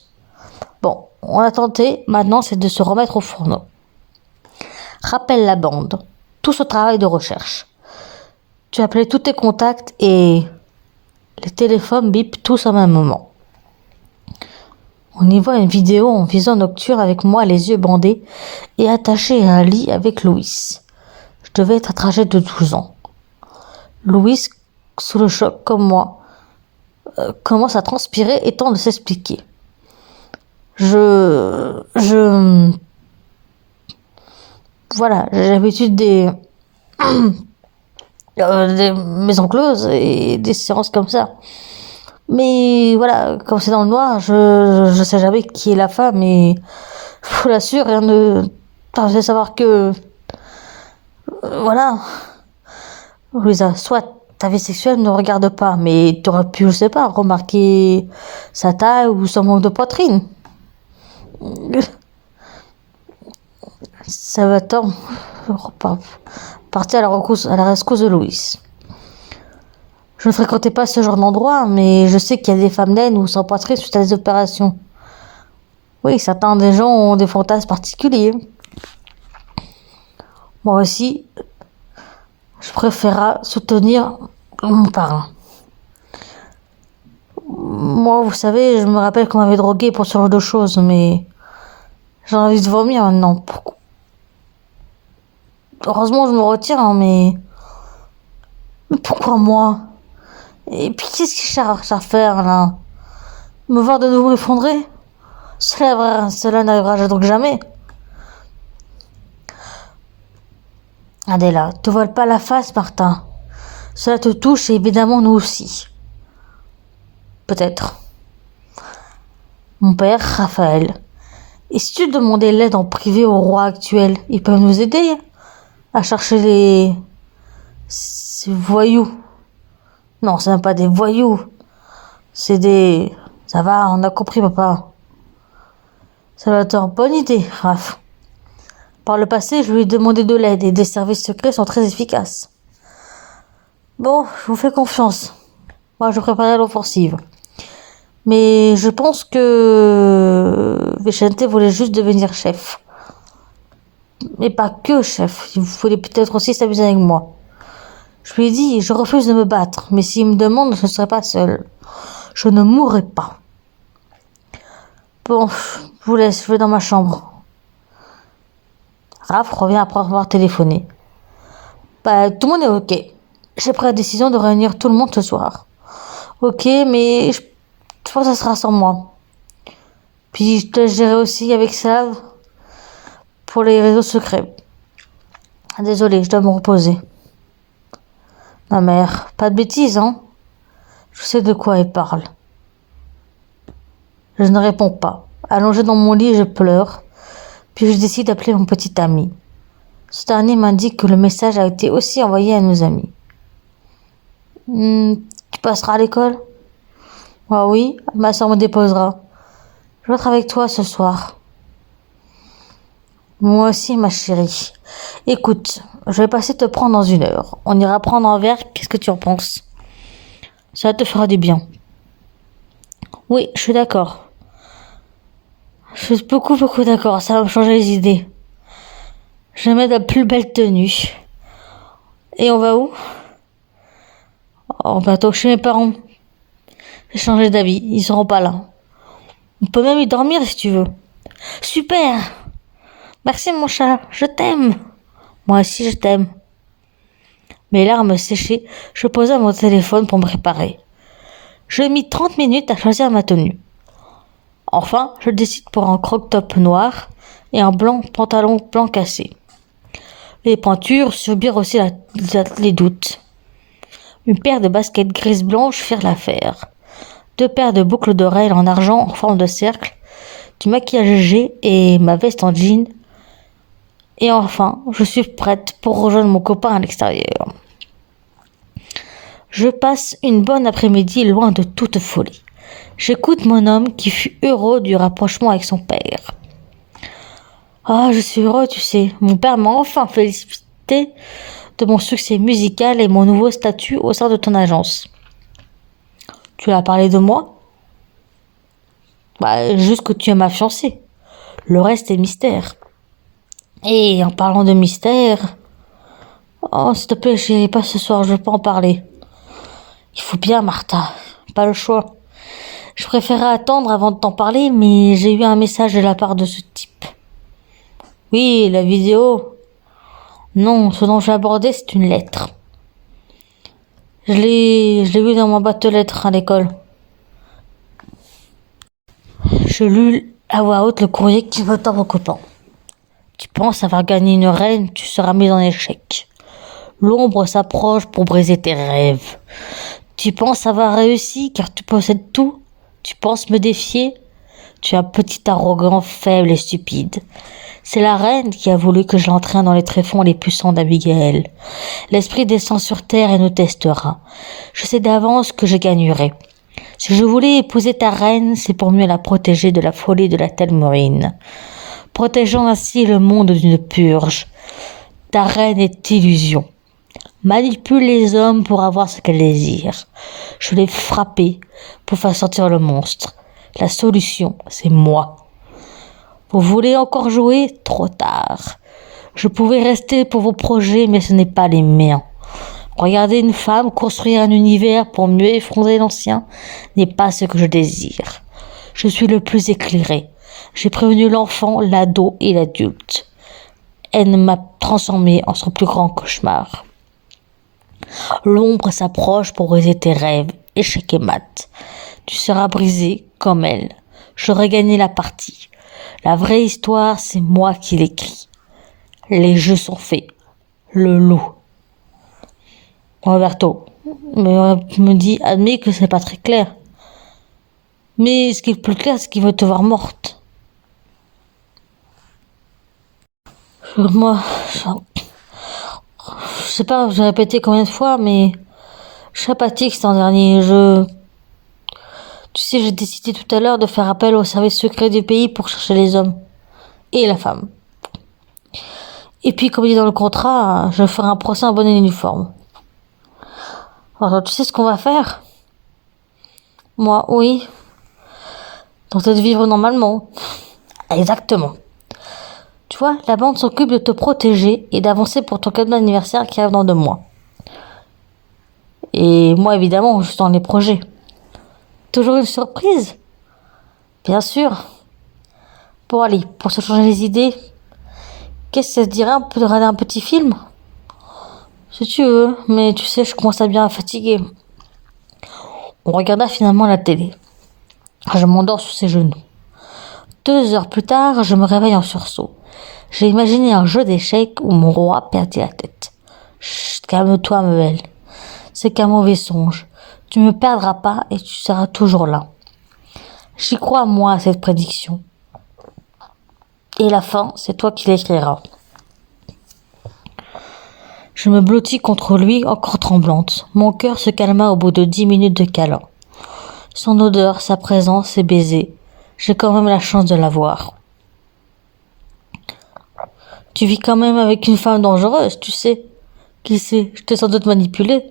Bon, on a tenté, maintenant c'est de se remettre au fourneau. Rappelle la bande, tout ce travail de recherche. Tu appelais tous tes contacts et les téléphones bipent tous au même moment. On y voit une vidéo en vision nocturne avec moi les yeux bandés et attaché à un lit avec Louis. Je devais être âgé de 12 ans. Louis, sous le choc comme moi, commence à transpirer et tente de s'expliquer. Voilà, j'ai l'habitude des maisons closes et des séances comme ça. Mais voilà, comme c'est dans le noir, je sais jamais qui est la femme et je vous l'assure, rien ne t'en fait savoir que voilà. Louisa, soit ta vie sexuelle ne regarde pas, mais t'aurais pu, je sais pas, remarquer sa taille ou son manque de poitrine. Ça va tant partir à la rescousse de Louis. Je ne fréquentais pas ce genre d'endroit, mais je sais qu'il y a des femmes naines ou sans poitrine suite à des opérations. Oui, certains des gens ont des fantasmes particuliers. Moi aussi, je préférerais soutenir mon parrain. Moi, vous savez, je me rappelle qu'on m'avait drogué pour ce genre de choses, mais j'ai envie de vomir maintenant. Heureusement, je me retiens, mais pourquoi moi? Et puis, qu'est-ce qu'il cherche à faire, là? Me voir de nouveau m'effondrer? Cela n'arrivera donc jamais. Adela, te voile pas la face, Martin. Cela te touche et évidemment nous aussi. Peut-être. Mon père, Raphaël. Et si tu demandais l'aide en privé au roi actuel, ils peuvent nous aider à chercher ces voyous. Non, c'est même pas des voyous. C'est des... Ça va, on a compris, papa. Ça va être une bonne idée, Raph. Par le passé, je lui ai demandé de l'aide et des services secrets sont très efficaces. Bon, je vous fais confiance. Moi, je préparais l'offensive. Mais je pense que Vicente voulait juste devenir chef. Mais pas que chef. Il voulait peut-être aussi s'amuser avec moi. Je lui ai dit, je refuse de me battre. Mais s'il me demande, je ne serai pas seule. Je ne mourrai pas. Bon, je vous laisse, je vais dans ma chambre. Raph revient après avoir téléphoné. Bah, tout le monde est ok. J'ai pris la décision de réunir tout le monde ce soir. Ok, mais je pense que ça sera sans moi. Puis je te gérer aussi avec Slav pour les réseaux secrets. Désolée, je dois me reposer. Ma mère, pas de bêtises, hein? Je sais de quoi elle parle. Je ne réponds pas. Allongée dans mon lit, je pleure. Puis je décide d'appeler mon petit ami. Ce dernier m'indique que le message a été aussi envoyé à nos amis. Tu passeras à l'école? Ah oui, ma soeur me déposera. Je vais être avec toi ce soir. Moi aussi, ma chérie. Écoute, je vais passer te prendre dans 1 heure. On ira prendre un verre, qu'est-ce que tu en penses? Ça te fera du bien. Oui, je suis d'accord. Je suis beaucoup d'accord, ça va me changer les idées. Je vais mettre la plus belle tenue. Et on va où? Oh, bientôt chez mes parents. J'ai changé d'avis, ils seront pas là. On peut même y dormir si tu veux. Super! Merci mon chat, je t'aime. Moi aussi je t'aime. Mes larmes séchées, je posais mon téléphone pour me préparer. Je mis 30 minutes à choisir ma tenue. Enfin, je décide pour un croc-top noir et un pantalon blanc cassé. Les pointures subirent aussi les doutes. Une paire de baskets grises blanches firent l'affaire. 2 paires de boucles d'oreilles en argent en forme de cercle, du maquillage léger et ma veste en jean. Et enfin, je suis prête pour rejoindre mon copain à l'extérieur. Je passe une bonne après-midi loin de toute folie. J'écoute mon homme qui fut heureux du rapprochement avec son père. Ah, je suis heureux, tu sais. Mon père m'a enfin félicité de mon succès musical et mon nouveau statut au sein de ton agence. Tu as parlé de moi? Bah, juste que tu es ma fiancée. Le reste est mystère. Et en parlant de mystère... Oh, s'il te plaît, chérie, pas ce soir, je veux pas en parler. Il faut bien, Martha. Pas le choix. Je préférais attendre avant de t'en parler, mais j'ai eu un message de la part de ce type. Oui, la vidéo. Non, ce dont j'ai abordé, c'est une lettre. Je l'ai vu dans ma boîte aux lettres à l'école. Je lus à voix haute le courrier qui veut vos copains. Tu penses avoir gagné une reine, tu seras mis en échec. L'ombre s'approche pour briser tes rêves. Tu penses avoir réussi car tu possèdes tout. Tu penses me défier. Tu es un petit arrogant, faible et stupide. C'est la reine qui a voulu que je l'entraîne dans les tréfonds les puissants d'Abigail. L'esprit descend sur terre et nous testera. Je sais d'avance que je gagnerai. Si je voulais épouser ta reine, c'est pour mieux la protéger de la folie de la Telmorine, protégeant ainsi le monde d'une purge. Ta reine est illusion. Manipule les hommes pour avoir ce qu'elle désire. Je l'ai frappée pour faire sortir le monstre. La solution, c'est moi. Vous voulez encore jouer? Trop tard. Je pouvais rester pour vos projets, mais ce n'est pas les miens. Regarder une femme construire un univers pour mieux effondrer l'ancien n'est pas ce que je désire. Je suis le plus éclairé. J'ai prévenu l'enfant, l'ado et l'adulte. Elle m'a transformé en son plus grand cauchemar. L'ombre s'approche pour briser tes rêves. Échec et mat. Tu seras brisé comme elle. J'aurai gagné la partie. La vraie histoire, c'est moi qui l'écris. Les jeux sont faits. Le loup. Roberto me dit, admets que c'est pas très clair. Mais ce qui est plus clair, c'est qu'il veut te voir morte. Moi, je sais pas, j'ai répété combien de fois, mais je suis apathique cet an dernier. Tu sais, j'ai décidé tout à l'heure de faire appel au service secret du pays pour chercher les hommes et la femme. Et puis, comme dit dans le contrat, je ferai un procès en bonne et uniforme. Alors, tu sais ce qu'on va faire? Moi, oui. Tenter de vivre normalement. Exactement. Tu vois, la bande s'occupe de te protéger et d'avancer pour ton cadeau d'anniversaire qui arrive dans 2 mois. Et moi, évidemment, je suis dans les projets. Toujours une surprise? Bien sûr. Bon, allez, pour se changer les idées, qu'est-ce que ça te dirait un peu de regarder un petit film? Si tu veux, mais tu sais, je commence à bien fatiguer. On regarda finalement la télé. Je m'endors sur ses genoux. 2 heures plus tard, je me réveille en sursaut. J'ai imaginé un jeu d'échecs où mon roi perdait la tête. Chut, calme-toi, ma belle. C'est qu'un mauvais songe. Tu me perdras pas et tu seras toujours là. J'y crois, moi, à cette prédiction. Et la fin, c'est toi qui l'écriras. Je me blottis contre lui, encore tremblante. Mon cœur se calma au bout de 10 minutes de câlin. Son odeur, sa présence, ses baisers. J'ai quand même la chance de la voir. Tu vis quand même avec une femme dangereuse, tu sais. Qui sait, je t'ai sans doute manipulé.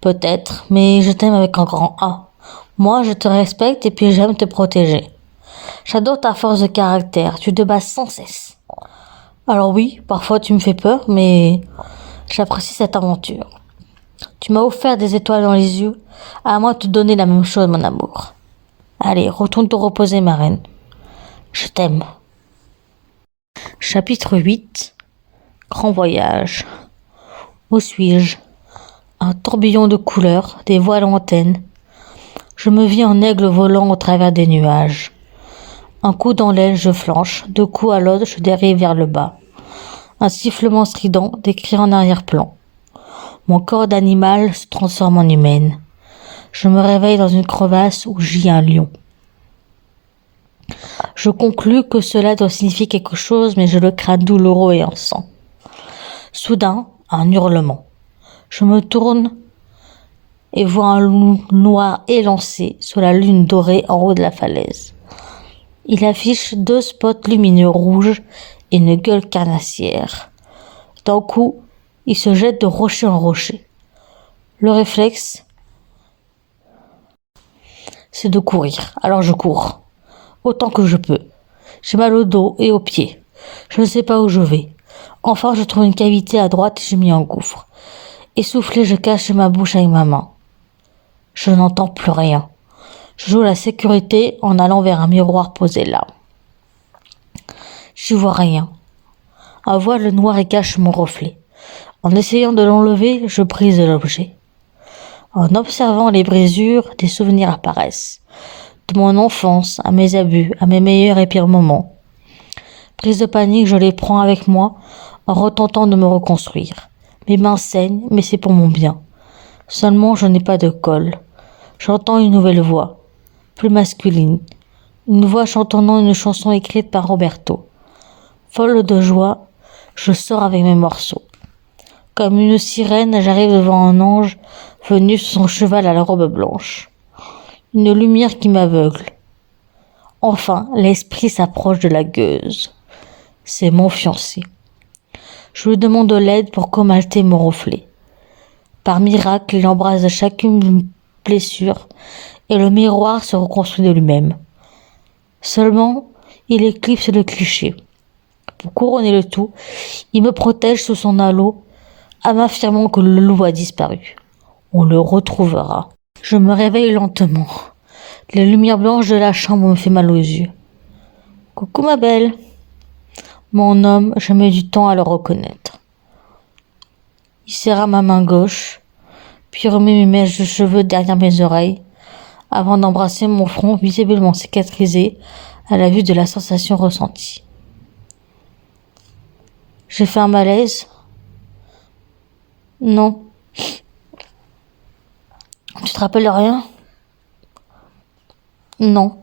Peut-être, mais je t'aime avec un grand A. Moi, je te respecte et puis j'aime te protéger. J'adore ta force de caractère, tu te bats sans cesse. Alors oui, parfois tu me fais peur, mais j'apprécie cette aventure. Tu m'as offert des étoiles dans les yeux, à moi de te donner la même chose, mon amour. Allez, retourne te reposer, ma reine. Je t'aime. Chapitre 8. Grand voyage. Où suis-je? Un tourbillon de couleurs, des voiles lointaines. Je me vis en aigle volant au travers des nuages. Un coup dans l'aile, je flanche, 2 coups à l'autre, je dérive vers le bas. Un sifflement strident, des cris en arrière-plan. Mon corps d'animal se transforme en humaine. Je me réveille dans une crevasse où gît un lion. Je conclus que cela doit signifier quelque chose, mais je le crains douloureux et en sang. Soudain, un hurlement. Je me tourne et vois un loup noir élancé sous la lune dorée en haut de la falaise. Il affiche 2 spots lumineux rouges et une gueule carnassière. D'un coup, il se jette de rocher en rocher. Le réflexe, c'est de courir. Alors je cours, autant que je peux. J'ai mal au dos et aux pieds. Je ne sais pas où je vais. Enfin, je trouve une cavité à droite et je m'y engouffre. Essoufflé, je cache ma bouche avec ma main. Je n'entends plus rien. Je joue la sécurité en allant vers un miroir posé là. J'y vois rien. Un voile noir y cache mon reflet. En essayant de l'enlever, je brise l'objet. En observant les brisures, des souvenirs apparaissent. De mon enfance, à mes abus, à mes meilleurs et pires moments. Prise de panique, je les prends avec moi en retentant de me reconstruire. Mes mains saignent, mais c'est pour mon bien. Seulement, je n'ai pas de colle. J'entends une nouvelle voix, plus masculine. Une voix chantonnant une chanson écrite par Roberto. Folle de joie, je sors avec mes morceaux. Comme une sirène, j'arrive devant un ange venu sur son cheval à la robe blanche. Une lumière qui m'aveugle. Enfin, l'esprit s'approche de la gueuse. C'est mon fiancé. Je lui demande de l'aide pour commalter mon reflet. Par miracle, il embrasse de chacune une blessure et le miroir se reconstruit de lui-même. Seulement, il éclipse le cliché. Pour couronner le tout, il me protège sous son halo en m'affirmant que le loup a disparu. On le retrouvera. Je me réveille lentement. La lumière blanche de la chambre me fait mal aux yeux. Coucou ma belle. Mon homme, je mets du temps à le reconnaître. Il serra ma main gauche, puis remet mes mèches de cheveux derrière mes oreilles, avant d'embrasser mon front visiblement cicatrisé à la vue de la sensation ressentie. J'ai fait un malaise? Non. Tu te rappelles de rien? Non.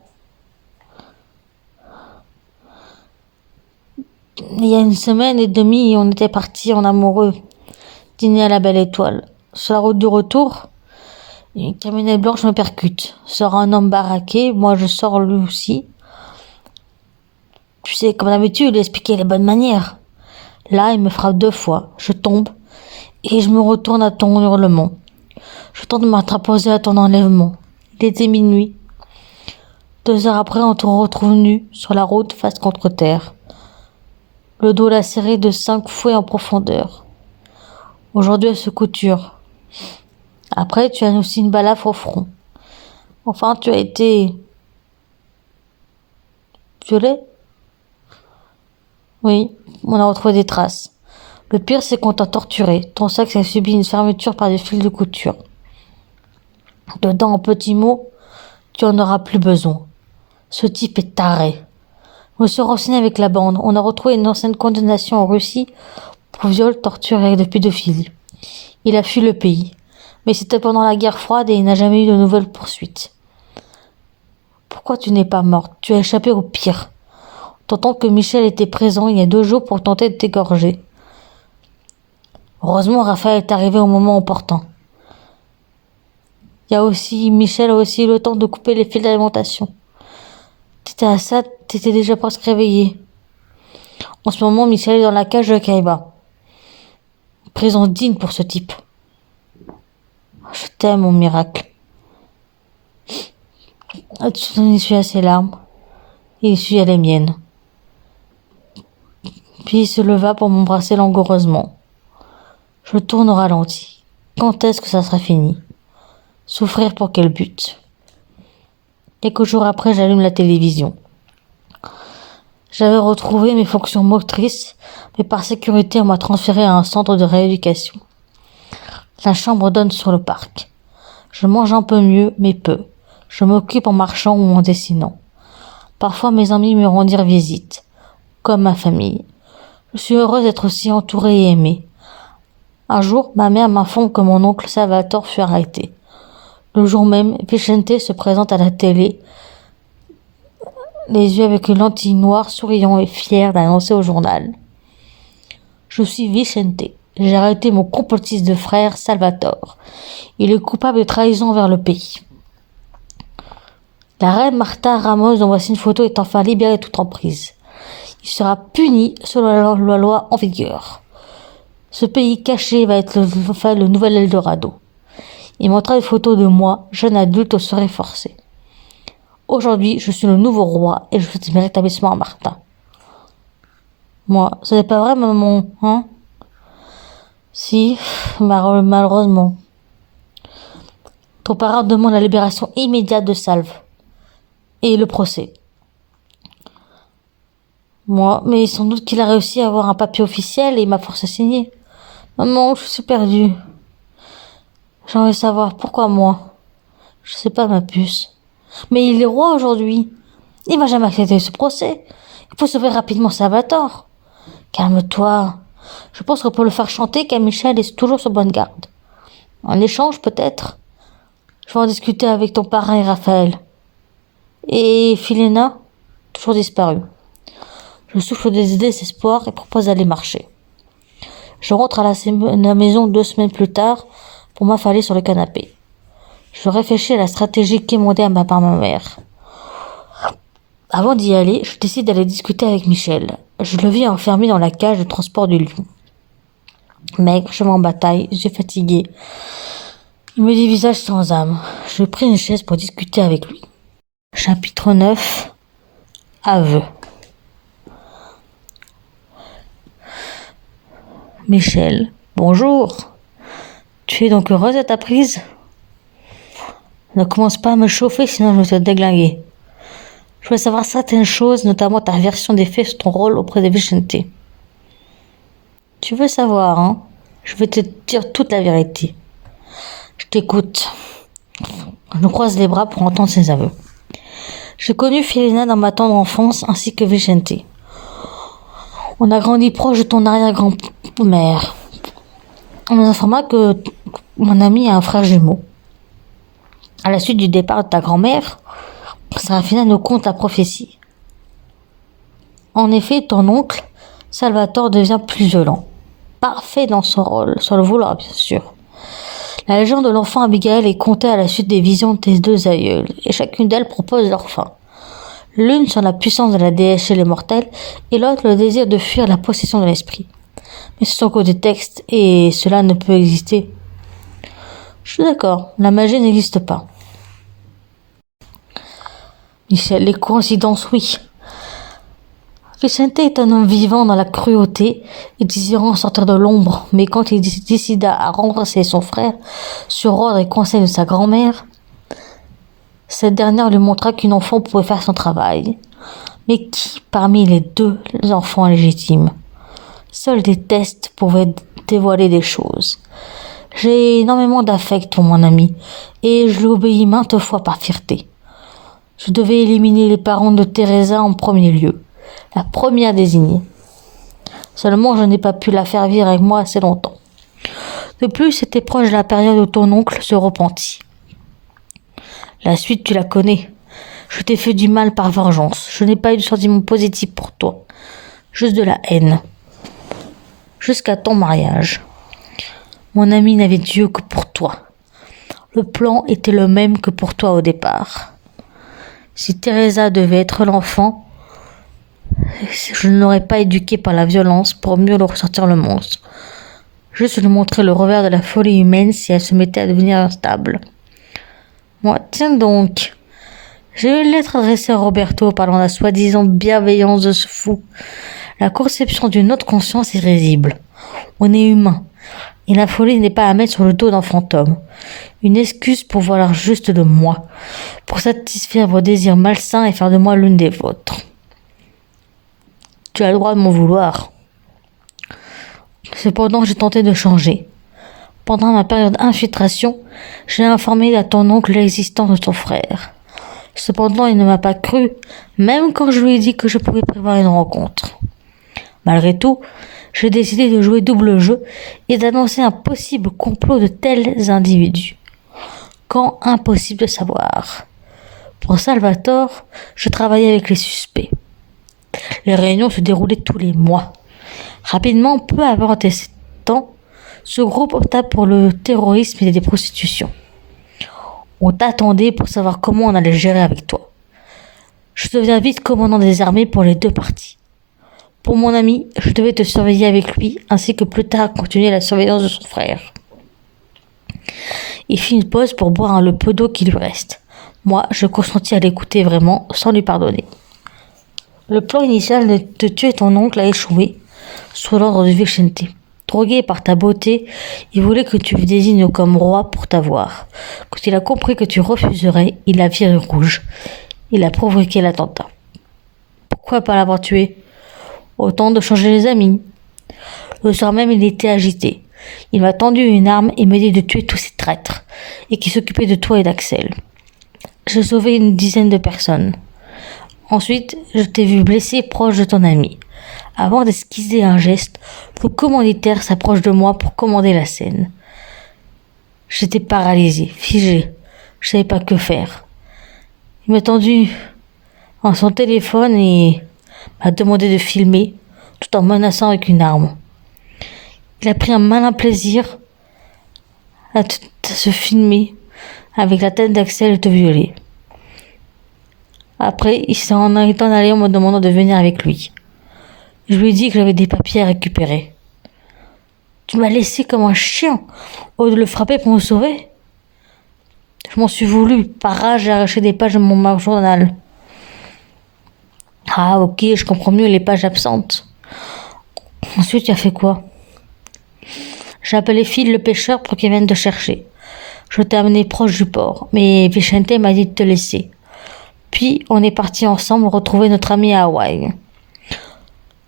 Il y a une semaine et demie, on était partis en amoureux, dîner à la Belle Étoile. Sur la route du retour, une camionnette blanche me percute. Sort un homme baraqué, moi je sors lui aussi. Tu sais, comme d'habitude, il expliquait les bonnes manières. Là, il me frappe 2 fois. Je tombe et je me retourne à ton hurlement. Je tente de m'interposer à ton enlèvement. Il était minuit. 2 heures après, on te retrouve nu sur la route face contre terre. Le dos lacéré de 5 fouets en profondeur. Aujourd'hui, elle se couture. Après, tu as aussi une balafre au front. Enfin, tu as été violé? Oui, on a retrouvé des traces. Le pire, c'est qu'on t'a torturé. Ton sexe a subi une fermeture par des fils de couture. Dedans, en petits mots, tu en auras plus besoin. Ce type est taré. Je me suis renseigné avec la bande. On a retrouvé une ancienne condamnation en Russie pour viol, torture et de pédophilie. Il a fui le pays. Mais c'était pendant la guerre froide et il n'a jamais eu de nouvelles poursuites. Pourquoi tu n'es pas morte? Tu as échappé au pire. T'entends que Michel était présent il y a 2 jours pour tenter de t'égorger. Heureusement, Raphaël est arrivé au moment opportun. Michel a aussi eu le temps de couper les fils d'alimentation. T'étais à ça, t'étais déjà presque réveillé. En ce moment, Michel est dans la cage de Kaiba. Prison digne pour ce type. Je t'aime, mon miracle. Il essuya ses larmes. Il essuya les miennes. Puis il se leva pour m'embrasser langoureusement. Je tourne au ralenti. Quand est-ce que ça sera fini? Souffrir pour quel but? Quelques jours après, j'allume la télévision. J'avais retrouvé mes fonctions motrices, mais par sécurité, on m'a transféré à un centre de rééducation. La chambre donne sur le parc. Je mange un peu mieux, mais peu. Je m'occupe en marchant ou en dessinant. Parfois, mes amis me rendirent visite, comme ma famille. Je suis heureuse d'être aussi entourée et aimée. Un jour, ma mère m'informe que mon oncle Salvatore fut arrêté. Le jour même, Vicente se présente à la télé, les yeux avec une lentille noire, souriant et fier d'annoncer au journal. Je suis Vicente. J'ai arrêté mon complotiste de frère, Salvatore. Il est coupable de trahison envers le pays. La reine Martha Ramos, dont voici une photo, est enfin libérée de toute emprise. Il sera puni selon la loi en vigueur. Ce pays caché va être le nouvel Eldorado. Il montra une photo de moi, jeune adulte au serait forcé. Aujourd'hui, je suis le nouveau roi et je souhaite mes rétablissements à Martha. Moi, ce n'est pas vrai, maman, hein? Si, malheureusement. Ton parrain demande la libération immédiate de Salve. et le procès. Moi, mais sans doute qu'il a réussi à avoir un papier officiel et m'a forcé à signer. Maman, je suis perdue. J'aimerais savoir pourquoi moi. Je sais pas, ma puce. Mais il est roi aujourd'hui. Il va jamais accepter ce procès. Il faut sauver rapidement Salvatore. Calme-toi. Je pense qu'on peut le faire chanter car Michel est toujours sur bonne garde. En échange, peut-être. Je vais en discuter avec ton parrain et Raphaël. Et Philena, toujours disparue. Je souffle des idées d'espoir et propose d'aller marcher. Je rentre à la maison 2 semaines plus tard pour m'affaler sur le canapé. Je réfléchis à la stratégie quémandée par ma mère. Avant d'y aller, je décide d'aller discuter avec Michel. Je le vis enfermé dans la cage de transport du lion. Maigre, je m'en bataille, j'ai fatigué. Il me dit visage sans âme. Je pris une chaise pour discuter avec lui. Chapitre 9. Aveu. Michel, bonjour. Tu es donc heureuse à ta prise? Ne commence pas à me chauffer, sinon je vais te déglinguer. Je veux savoir certaines choses, notamment ta version des faits sur ton rôle auprès de Vicente. Tu veux savoir, hein? Je vais te dire toute la vérité. Je t'écoute. Je croise les bras pour entendre ses aveux. J'ai connu Philena dans ma tendre enfance ainsi que Vicente. On a grandi proche de ton arrière-grand-mère. On nous informa que mon ami a un frère jumeau. À la suite du départ de ta grand-mère, Serafina nous conte la prophétie. En effet, ton oncle, Salvatore, devient plus violent. Parfait dans son rôle, sans le vouloir bien sûr. La légende de l'enfant Abigail est contée à la suite des visions de tes 2 aïeules, et chacune d'elles propose leur fin. L'une sur la puissance de la déesse chez les mortels, et l'autre le désir de fuir la possession de l'esprit. Mais ce sont que des textes, et cela ne peut exister. Je suis d'accord, la magie n'existe pas. Michel, les coïncidences, oui. Vicente est un homme vivant dans la cruauté et désirant sortir de l'ombre, mais quand il décida à renverser son frère sur ordre et conseil de sa grand-mère, cette dernière lui montra qu'une enfant pouvait faire son travail. Mais qui parmi les 2 enfants légitimes? Seuls des tests pouvaient dévoiler des choses. J'ai énormément d'affect pour mon ami, et je lui obéis maintes fois par fierté. Je devais éliminer les parents de Teresa en premier lieu, la première désignée. Seulement, je n'ai pas pu la faire vivre avec moi assez longtemps. De plus, c'était proche de la période où ton oncle se repentit. La suite, tu la connais. Je t'ai fait du mal par vengeance. Je n'ai pas eu de sentiment positif pour toi. Juste de la haine. Jusqu'à ton mariage. Mon ami n'avait Dieu que pour toi. Le plan était le même que pour toi au départ. Si Teresa devait être l'enfant, je ne l'aurais pas éduqué par la violence pour mieux le ressortir le monstre. Juste lui montrer le revers de la folie humaine si elle se mettait à devenir instable. Moi, tiens donc. J'ai eu une lettre adressée à Roberto parlant de la soi-disant bienveillance de ce fou. La conception d'une autre conscience est risible. On est humain. Et la folie n'est pas à mettre sur le dos d'un fantôme. Une excuse pour vouloir juste de moi. Pour satisfaire vos désirs malsains et faire de moi l'une des vôtres. Tu as le droit de m'en vouloir. Cependant, j'ai tenté de changer. Pendant ma période d'infiltration, j'ai informé à ton oncle l'existence de ton frère. Cependant, il ne m'a pas cru, même quand je lui ai dit que je pouvais prévoir une rencontre. Malgré tout, j'ai décidé de jouer double jeu et d'annoncer un possible complot de tels individus. Quand impossible de savoir. Pour Salvatore, je travaillais avec les suspects. Les réunions se déroulaient tous les mois. Rapidement, peu avant tes 7 ans, ce groupe opta pour le terrorisme et des prostitutions. On t'attendait pour savoir comment on allait gérer avec toi. Je deviens vite commandant des armées pour les 2 parties. Pour mon ami, je devais te surveiller avec lui, ainsi que plus tard continuer la surveillance de son frère. Il fit une pause pour boire le peu d'eau qui lui reste. Moi, je consentis à l'écouter vraiment, sans lui pardonner. Le plan initial de te tuer ton oncle a échoué, sous l'ordre de Vicente. Drogué par ta beauté, il voulait que tu le désignes comme roi pour t'avoir. Quand il a compris que tu refuserais, il a viré rouge. Il a provoqué l'attentat. Pourquoi pas l'avoir tué? Autant de changer les amis. Le soir même, il était agité. Il m'a tendu une arme et me dit de tuer tous ces traîtres et qui s'occupaient de toi et d'Axel. J'ai sauvé une dizaine de personnes. Ensuite, je t'ai vu blessé proche de ton ami. Avant d'esquisser un geste, le commanditaire s'approche de moi pour commander la scène. J'étais paralysé, figé. Je savais pas que faire. Il m'a tendu en son téléphone et m'a demandé de filmer, tout en menaçant avec une arme. Il a pris un malin plaisir à se filmer avec la tête d'Axel et te violer. Après, il s'en est en allé en me demandant de venir avec lui. Je lui ai dit que j'avais des papiers à récupérer. Tu m'as laissé comme un chien au lieu de le frapper pour me sauver. Je m'en suis voulu. Par rage, j'ai arraché des pages de mon journal. Ah, ok, je comprends mieux les pages absentes. Ensuite, tu as fait quoi? J'ai appelé Phil le pêcheur pour qu'il vienne te chercher. Je t'ai amené proche du port, mais Vicente m'a dit de te laisser. Puis, on est partis ensemble retrouver notre ami à Hawaï.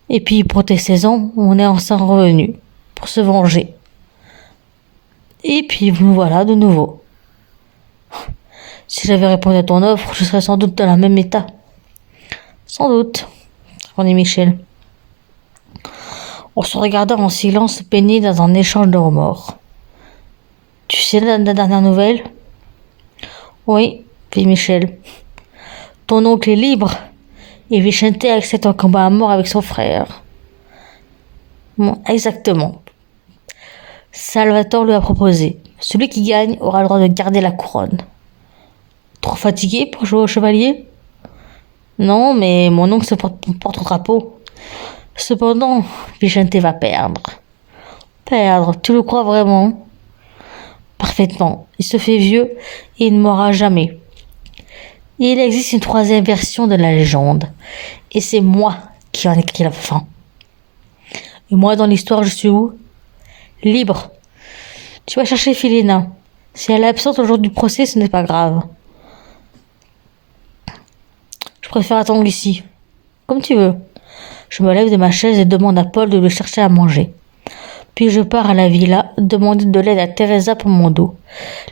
Et puis, pour tes 16 ans, on est ensemble revenus pour se venger. Et puis, nous voilà de nouveau. Si j'avais répondu à ton offre, je serais sans doute dans le même état. Sans doute, répondit Michel. On se regarda en silence, peignés dans un échange de remords. Tu sais la dernière nouvelle? Oui, fit Michel. Ton oncle est libre et Vicente accepte un combat à mort avec son frère. Bon, exactement. Salvatore lui a proposé. Celui qui gagne aura le droit de garder la couronne. Trop fatigué pour jouer au chevalier? Non, mais mon oncle se porte-drapeau. Cependant, Vicente va perdre. Perdre, tu le crois vraiment? Parfaitement. Il se fait vieux et il ne mourra jamais. Il existe une troisième version de la légende. Et c'est moi qui en écris la fin. Et moi, dans l'histoire, je suis où? Libre. Tu vas chercher Philina. Si elle est absente au jour du procès, ce n'est pas grave. Je préfère attendre ici. Comme tu veux. Je me lève de ma chaise et demande à Paul de lui chercher à manger. Puis je pars à la villa, demander de l'aide à Teresa pour mon dos.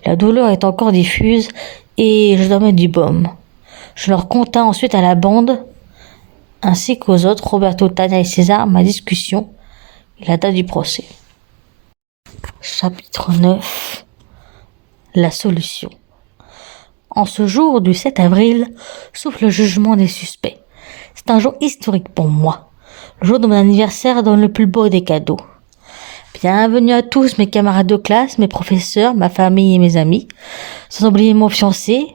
La douleur est encore diffuse et je dois mettre du baume. Je leur conta ensuite à la bande, ainsi qu'aux autres, Roberto, Tania et César, ma discussion et la date du procès. Chapitre 9. La solution. En ce jour du 7 avril, souffle le jugement des suspects. C'est un jour historique pour moi. Le jour de mon anniversaire donne le plus beau des cadeaux. Bienvenue à tous mes camarades de classe, mes professeurs, ma famille et mes amis. Sans oublier mon fiancé.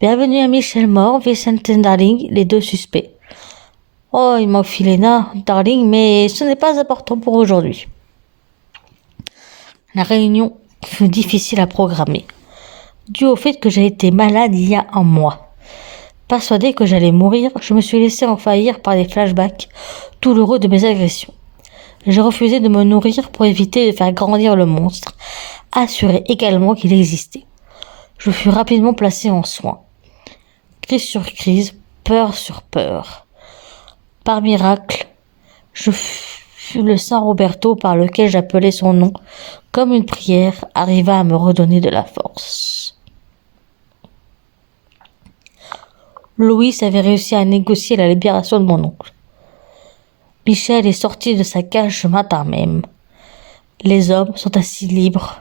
Bienvenue à Michel Mort, Vicente Darling, les deux suspects. Oh, il manque Philena, Darling, mais ce n'est pas important pour aujourd'hui. La réunion fut difficile à programmer, dû au fait que j'ai été malade il y a un mois. Persuadé que j'allais mourir, je me suis laissé envahir par des flashbacks douloureux de mes agressions. J'ai refusé de me nourrir pour éviter de faire grandir le monstre, assuré également qu'il existait. Je fus rapidement placé en soins. Crise sur crise, peur sur peur. Par miracle, je fus le Saint Roberto par lequel j'appelais son nom, comme une prière, arriva à me redonner de la force. Louis avait réussi à négocier la libération de mon oncle. Michel est sorti de sa cage ce matin même. Les hommes sont assis libres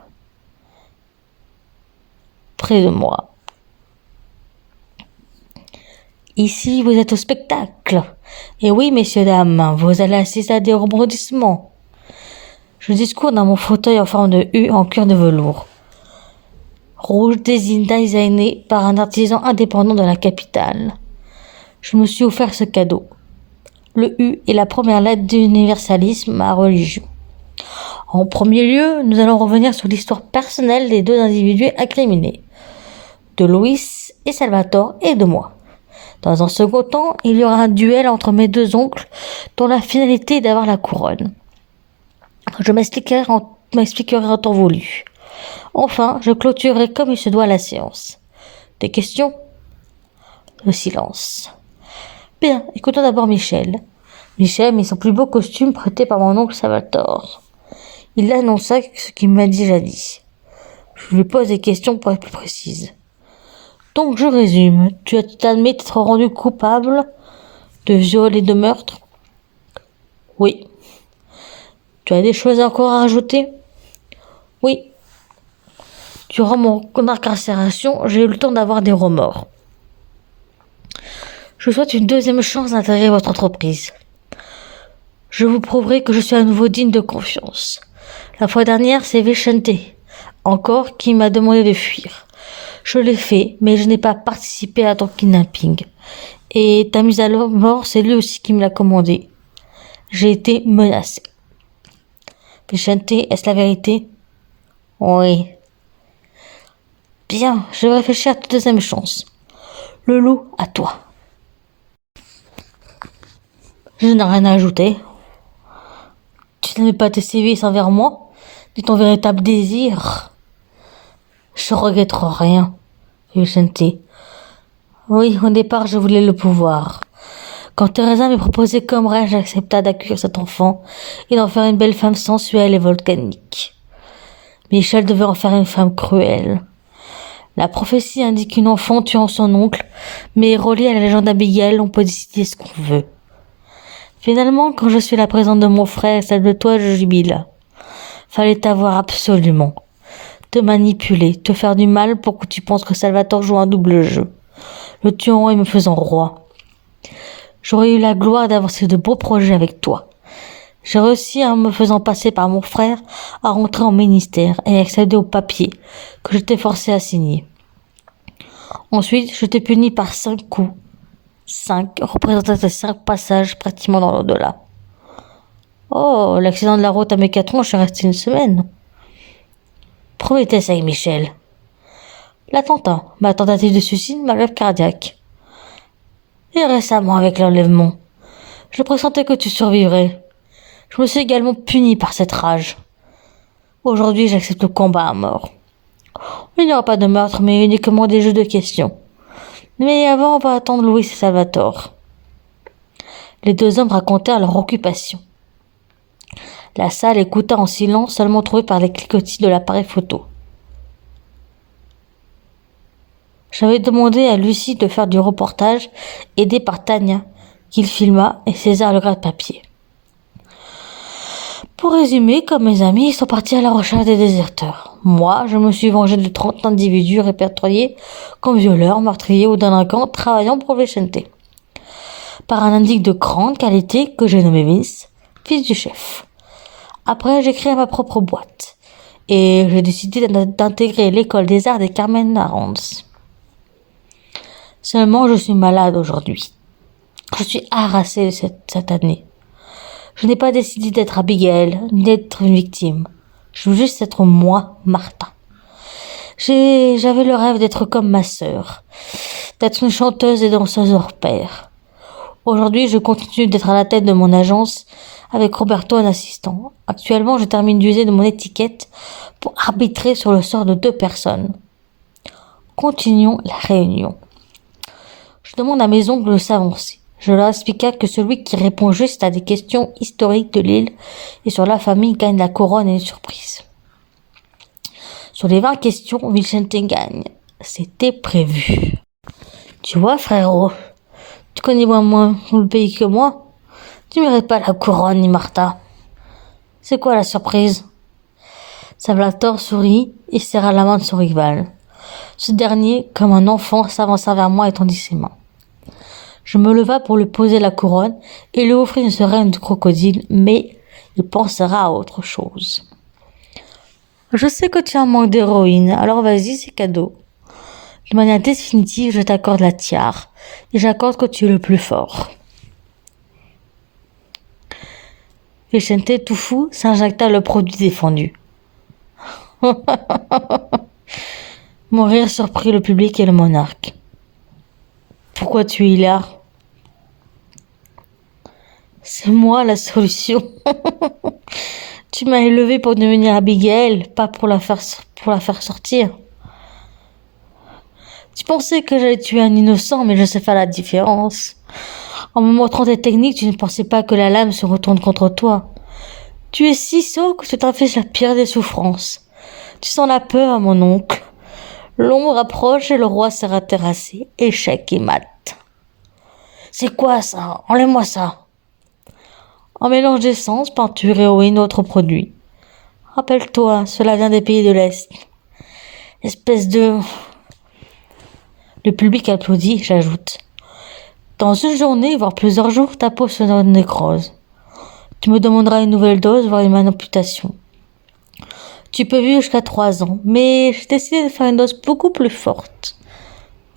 près de moi. Ici, vous êtes au spectacle. Et oui, messieurs, dames, vous allez assister à des rebondissements. Je discours dans mon fauteuil en forme de U en cuir de velours. Rouge designé par un artisan indépendant de la capitale. Je me suis offert ce cadeau. Le U est la première lettre d'universalisme à religion. En premier lieu, nous allons revenir sur l'histoire personnelle des deux individus incriminés, de Louis et Salvatore et de moi. Dans un second temps, il y aura un duel entre mes deux oncles dont la finalité est d'avoir la couronne. Je m'expliquerai en temps voulu. Enfin, je clôturerai comme il se doit la séance. Des questions? Le silence. Bien, écoutons d'abord Michel. Michel mit son plus beau costume prêté par mon oncle Salvatore. Il annonça ce qu'il m'a déjà dit. Je lui pose des questions pour être plus précise. Donc je résume, tu t'admets t'être rendu coupable de viol et de meurtre? Oui. Tu as des choses encore à rajouter? Oui. Durant mon incarcération, j'ai eu le temps d'avoir des remords. Je souhaite une deuxième chance d'intégrer votre entreprise. Je vous prouverai que je suis à nouveau digne de confiance. La fois dernière, c'est Vicente, encore, qui m'a demandé de fuir. Je l'ai fait, mais je n'ai pas participé à ton kidnapping. Et ta mise à mort, c'est lui aussi qui me l'a commandé. J'ai été menacé. Vicente, est-ce la vérité? Oui. Bien, je vais réfléchir à ta deuxième chance. Le loup, à toi. Je n'ai rien à ajouter. Tu n'avais pas tes sévices envers moi, ni ton véritable désir. Je regrette rien, Vicente. Oui, au départ, je voulais le pouvoir. Quand Teresa m'est proposé comme reine, j'accepta d'accueillir cet enfant et d'en faire une belle femme sensuelle et volcanique. Michel devait en faire une femme cruelle. La prophétie indique une enfant tuant son oncle, mais reliée à la légende d'Abigail, on peut décider ce qu'on veut. Finalement, quand je suis la présente de mon frère et celle de toi, je jubile. Fallait t'avoir absolument. Te manipuler, te faire du mal pour que tu penses que Salvatore joue un double jeu. Le tuant et me faisant roi. J'aurais eu la gloire d'avancer de beaux projets avec toi. J'ai réussi en me faisant passer par mon frère à rentrer en ministère et accéder aux papiers que je t'ai forcé à signer. Ensuite, je t'ai puni par 5 coups. 5 représentant tes 5 passages pratiquement dans l'au-delà. Oh, l'accident de la route à Mécatron, je suis resté une semaine. Premier test avec Michel. L'attentat, ma tentative de suicide, ma grève cardiaque. Et récemment avec l'enlèvement. Je pressentais que tu survivrais. Je me suis également puni par cette rage. Aujourd'hui, j'accepte le combat à mort. Il n'y aura pas de meurtre, mais uniquement des jeux de questions. Mais avant, on va attendre Louis et Salvatore. Les deux hommes racontèrent leur occupation. La salle écouta en silence, seulement trouvée par les cliquetis de l'appareil photo. J'avais demandé à Lucie de faire du reportage, aidée par Tania, qu'il filma, et César le gratte-papier. Pour résumer, comme mes amis, ils sont partis à la recherche des déserteurs. Moi, je me suis vengé de 30 individus répertoriés comme violeurs, meurtriers ou délinquants travaillant pour Vicente. Par un indique de grande qualité que j'ai nommé Vince, fils du chef. Après, j'ai créé ma propre boîte. Et j'ai décidé d'intégrer l'école des arts des Carmen Arons. Seulement, je suis malade aujourd'hui. Je suis harassée cette année. Je n'ai pas décidé d'être Abigail, ni d'être une victime. Je veux juste être moi, Martha. J'avais le rêve d'être comme ma sœur, d'être une chanteuse et danseuse hors pair. Aujourd'hui, je continue d'être à la tête de mon agence avec Roberto en assistant. Actuellement, je termine d'user de mon étiquette pour arbitrer sur le sort de 2 personnes. Continuons la réunion. Je demande à mes oncles de s'avancer. Je leur expliqua que celui qui répond juste à des questions historiques de l'île et sur la famille gagne la couronne et une surprise. Sur les 20 questions, Vicente gagne. C'était prévu. Tu vois, frérot, tu connais moins le pays que moi. Tu mérites pas la couronne ni Martha. C'est quoi la surprise? Salvatore sourit et serra la main de son rival. Ce dernier, comme un enfant, s'avança vers moi et tendit ses mains. Je me leva pour lui poser la couronne et lui offrir une seringue de crocodile, mais il pensera à autre chose. Je sais que tu as un manque d'héroïne, alors vas-y, c'est cadeau. De manière définitive, je t'accorde la tiare et j'accorde que tu es le plus fort. Vicente, tout fou, s'injecta le produit défendu. Mon rire surprit le public et le monarque. Pourquoi tu es là? C'est moi la solution. Tu m'as élevé pour devenir Abigail, pas pour la faire sortir. Tu pensais que j'allais tuer un innocent, mais je sais faire la différence. En me montrant tes techniques, tu ne pensais pas que la lame se retourne contre toi. Tu es si sot que tu t'infliges la pire des souffrances. Tu sens la peur, mon oncle. L'ombre approche et le roi sera terrassé. Échec et mat. C'est quoi ça? Enlève-moi ça. Un mélange d'essence, peinture, héroïne, autres produits. Rappelle-toi, cela vient des pays de l'Est. Espèce de... Le public applaudit, j'ajoute. Dans une journée, voire plusieurs jours, ta peau se nécrose. Tu me demanderas une nouvelle dose, voire une amputation. Tu peux vivre jusqu'à 3 ans, mais j'ai décidé de faire une dose beaucoup plus forte.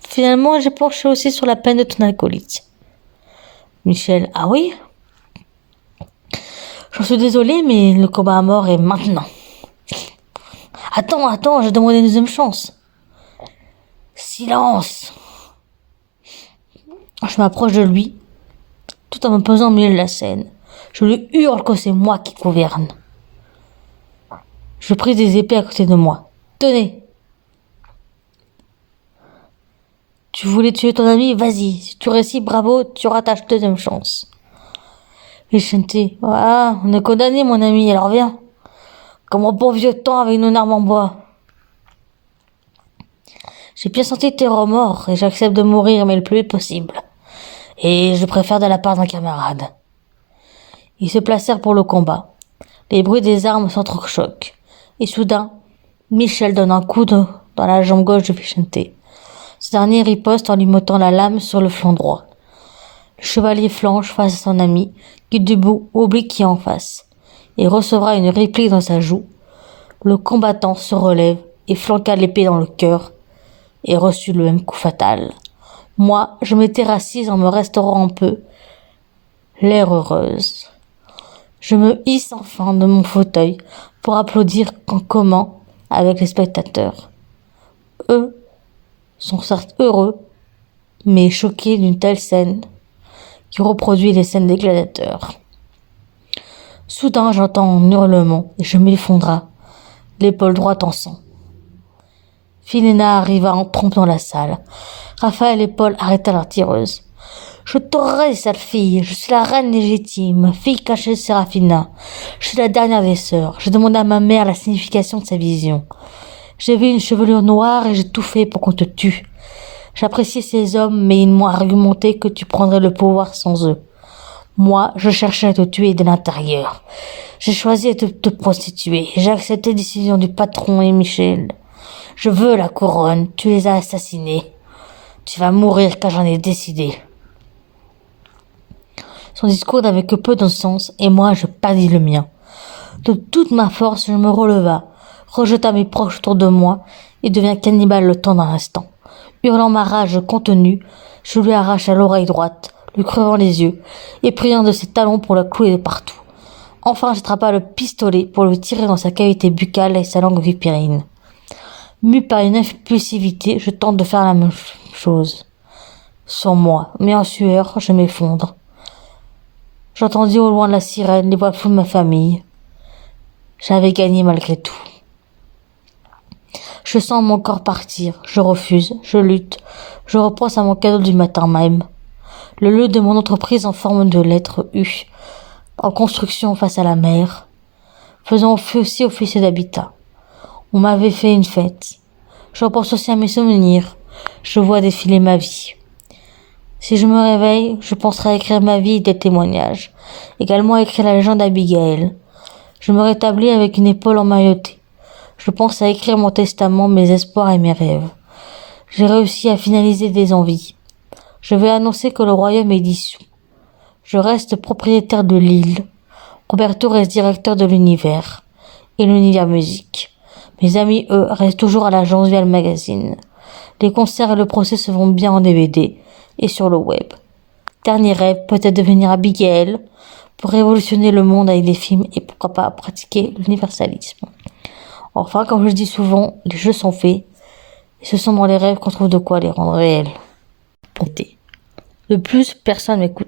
Finalement, j'ai penché aussi sur la peine de ton acolyte. Michel, ah oui? J'en suis désolé, mais le combat à mort est maintenant. Attends, j'ai demandé une deuxième chance. Silence! Je m'approche de lui, tout en me posant au milieu de la scène. Je lui hurle que c'est moi qui gouverne. Je prise des épées à côté de moi. Tenez! Tu voulais tuer ton ami? Vas-y. Si tu réussis, bravo, tu auras ta deuxième chance. Vicente, voilà, on est condamné, mon ami, alors viens. Comme un bon vieux temps avec nos armes en bois. J'ai bien senti tes remords et j'accepte de mourir, mais le plus vite possible. Et je préfère de la part d'un camarade. Ils se placèrent pour le combat. Les bruits des armes s'entrechoquent. Et soudain, Michel donne un coup dans la jambe gauche de Vicente. Ce dernier riposte en lui mettant la lame sur le flanc droit. Le chevalier flanche face à son ami, qui debout oublie qui est en face, et recevra une réplique dans sa joue. Le combattant se relève et flanqua l'épée dans le cœur, et reçut le même coup fatal. Moi, je m'étais rassise en me restaurant un peu, l'air heureuse. Je me hisse enfin de mon fauteuil pour applaudir en commun avec les spectateurs. Eux sont certes heureux, mais choqués d'une telle scène qui reproduit les scènes des gladiateurs. Soudain, j'entends un hurlement et je m'effondra, l'épaule droite en sang. Philéna arriva en trompe dans la salle. Raphaël et Paul arrêta leur tireuse. Je t'aurai, sale fille. Je suis la reine légitime, fille cachée de Séraphina. Je suis la dernière des sœurs. J'ai demandé à ma mère la signification de sa vision. J'ai vu une chevelure noire et j'ai tout fait pour qu'on te tue. J'appréciais ces hommes, mais ils m'ont argumenté que tu prendrais le pouvoir sans eux. Moi, je cherchais à te tuer de l'intérieur. J'ai choisi de te prostituer. J'ai accepté la décision du patron et Michel. Je veux la couronne. Tu les as assassinés. Tu vas mourir car j'en ai décidé. Son discours n'avait que peu de sens et moi je perdis le mien. De toute ma force, je me releva, rejeta mes proches autour de moi et devint cannibale le temps d'un instant. Hurlant ma rage contenue, je lui arracha l'oreille droite, lui crevant les yeux et priant de ses talons pour la clouer de partout. Enfin, j'attrapa le pistolet pour le tirer dans sa cavité buccale et sa langue vipérine. Mue par une impulsivité, je tente de faire la même chose. Sans moi, mais en sueur, je m'effondre. J'entendis au loin la sirène, les voix floues de ma famille. J'avais gagné malgré tout. Je sens mon corps partir, je refuse, je lutte, je repense à mon cadeau du matin même. Le lieu de mon entreprise en forme de lettre U, en construction face à la mer, faisant aussi office d'habitat. On m'avait fait une fête. Je repense aussi à mes souvenirs. Je vois défiler ma vie. Si je me réveille, je penserai à écrire ma vie et des témoignages. Également à écrire la légende d'Abigail. Je me rétablis avec une épaule emmaillotée. Je pense à écrire mon testament, mes espoirs et mes rêves. J'ai réussi à finaliser des envies. Je vais annoncer que le royaume est dissous. Je reste propriétaire de l'île. Roberto reste directeur de l'univers. Et l'univers musique. Mes amis, eux, restent toujours à l'agence via le magazine. Les concerts et le procès se font bien en DVD et sur le web. Dernier rêve, peut-être devenir Abigail pour révolutionner le monde avec des films et pourquoi pas pratiquer l'universalisme. Enfin, comme je dis souvent, les jeux sont faits et ce sont dans les rêves qu'on trouve de quoi les rendre réels. De plus, personne m'écoute.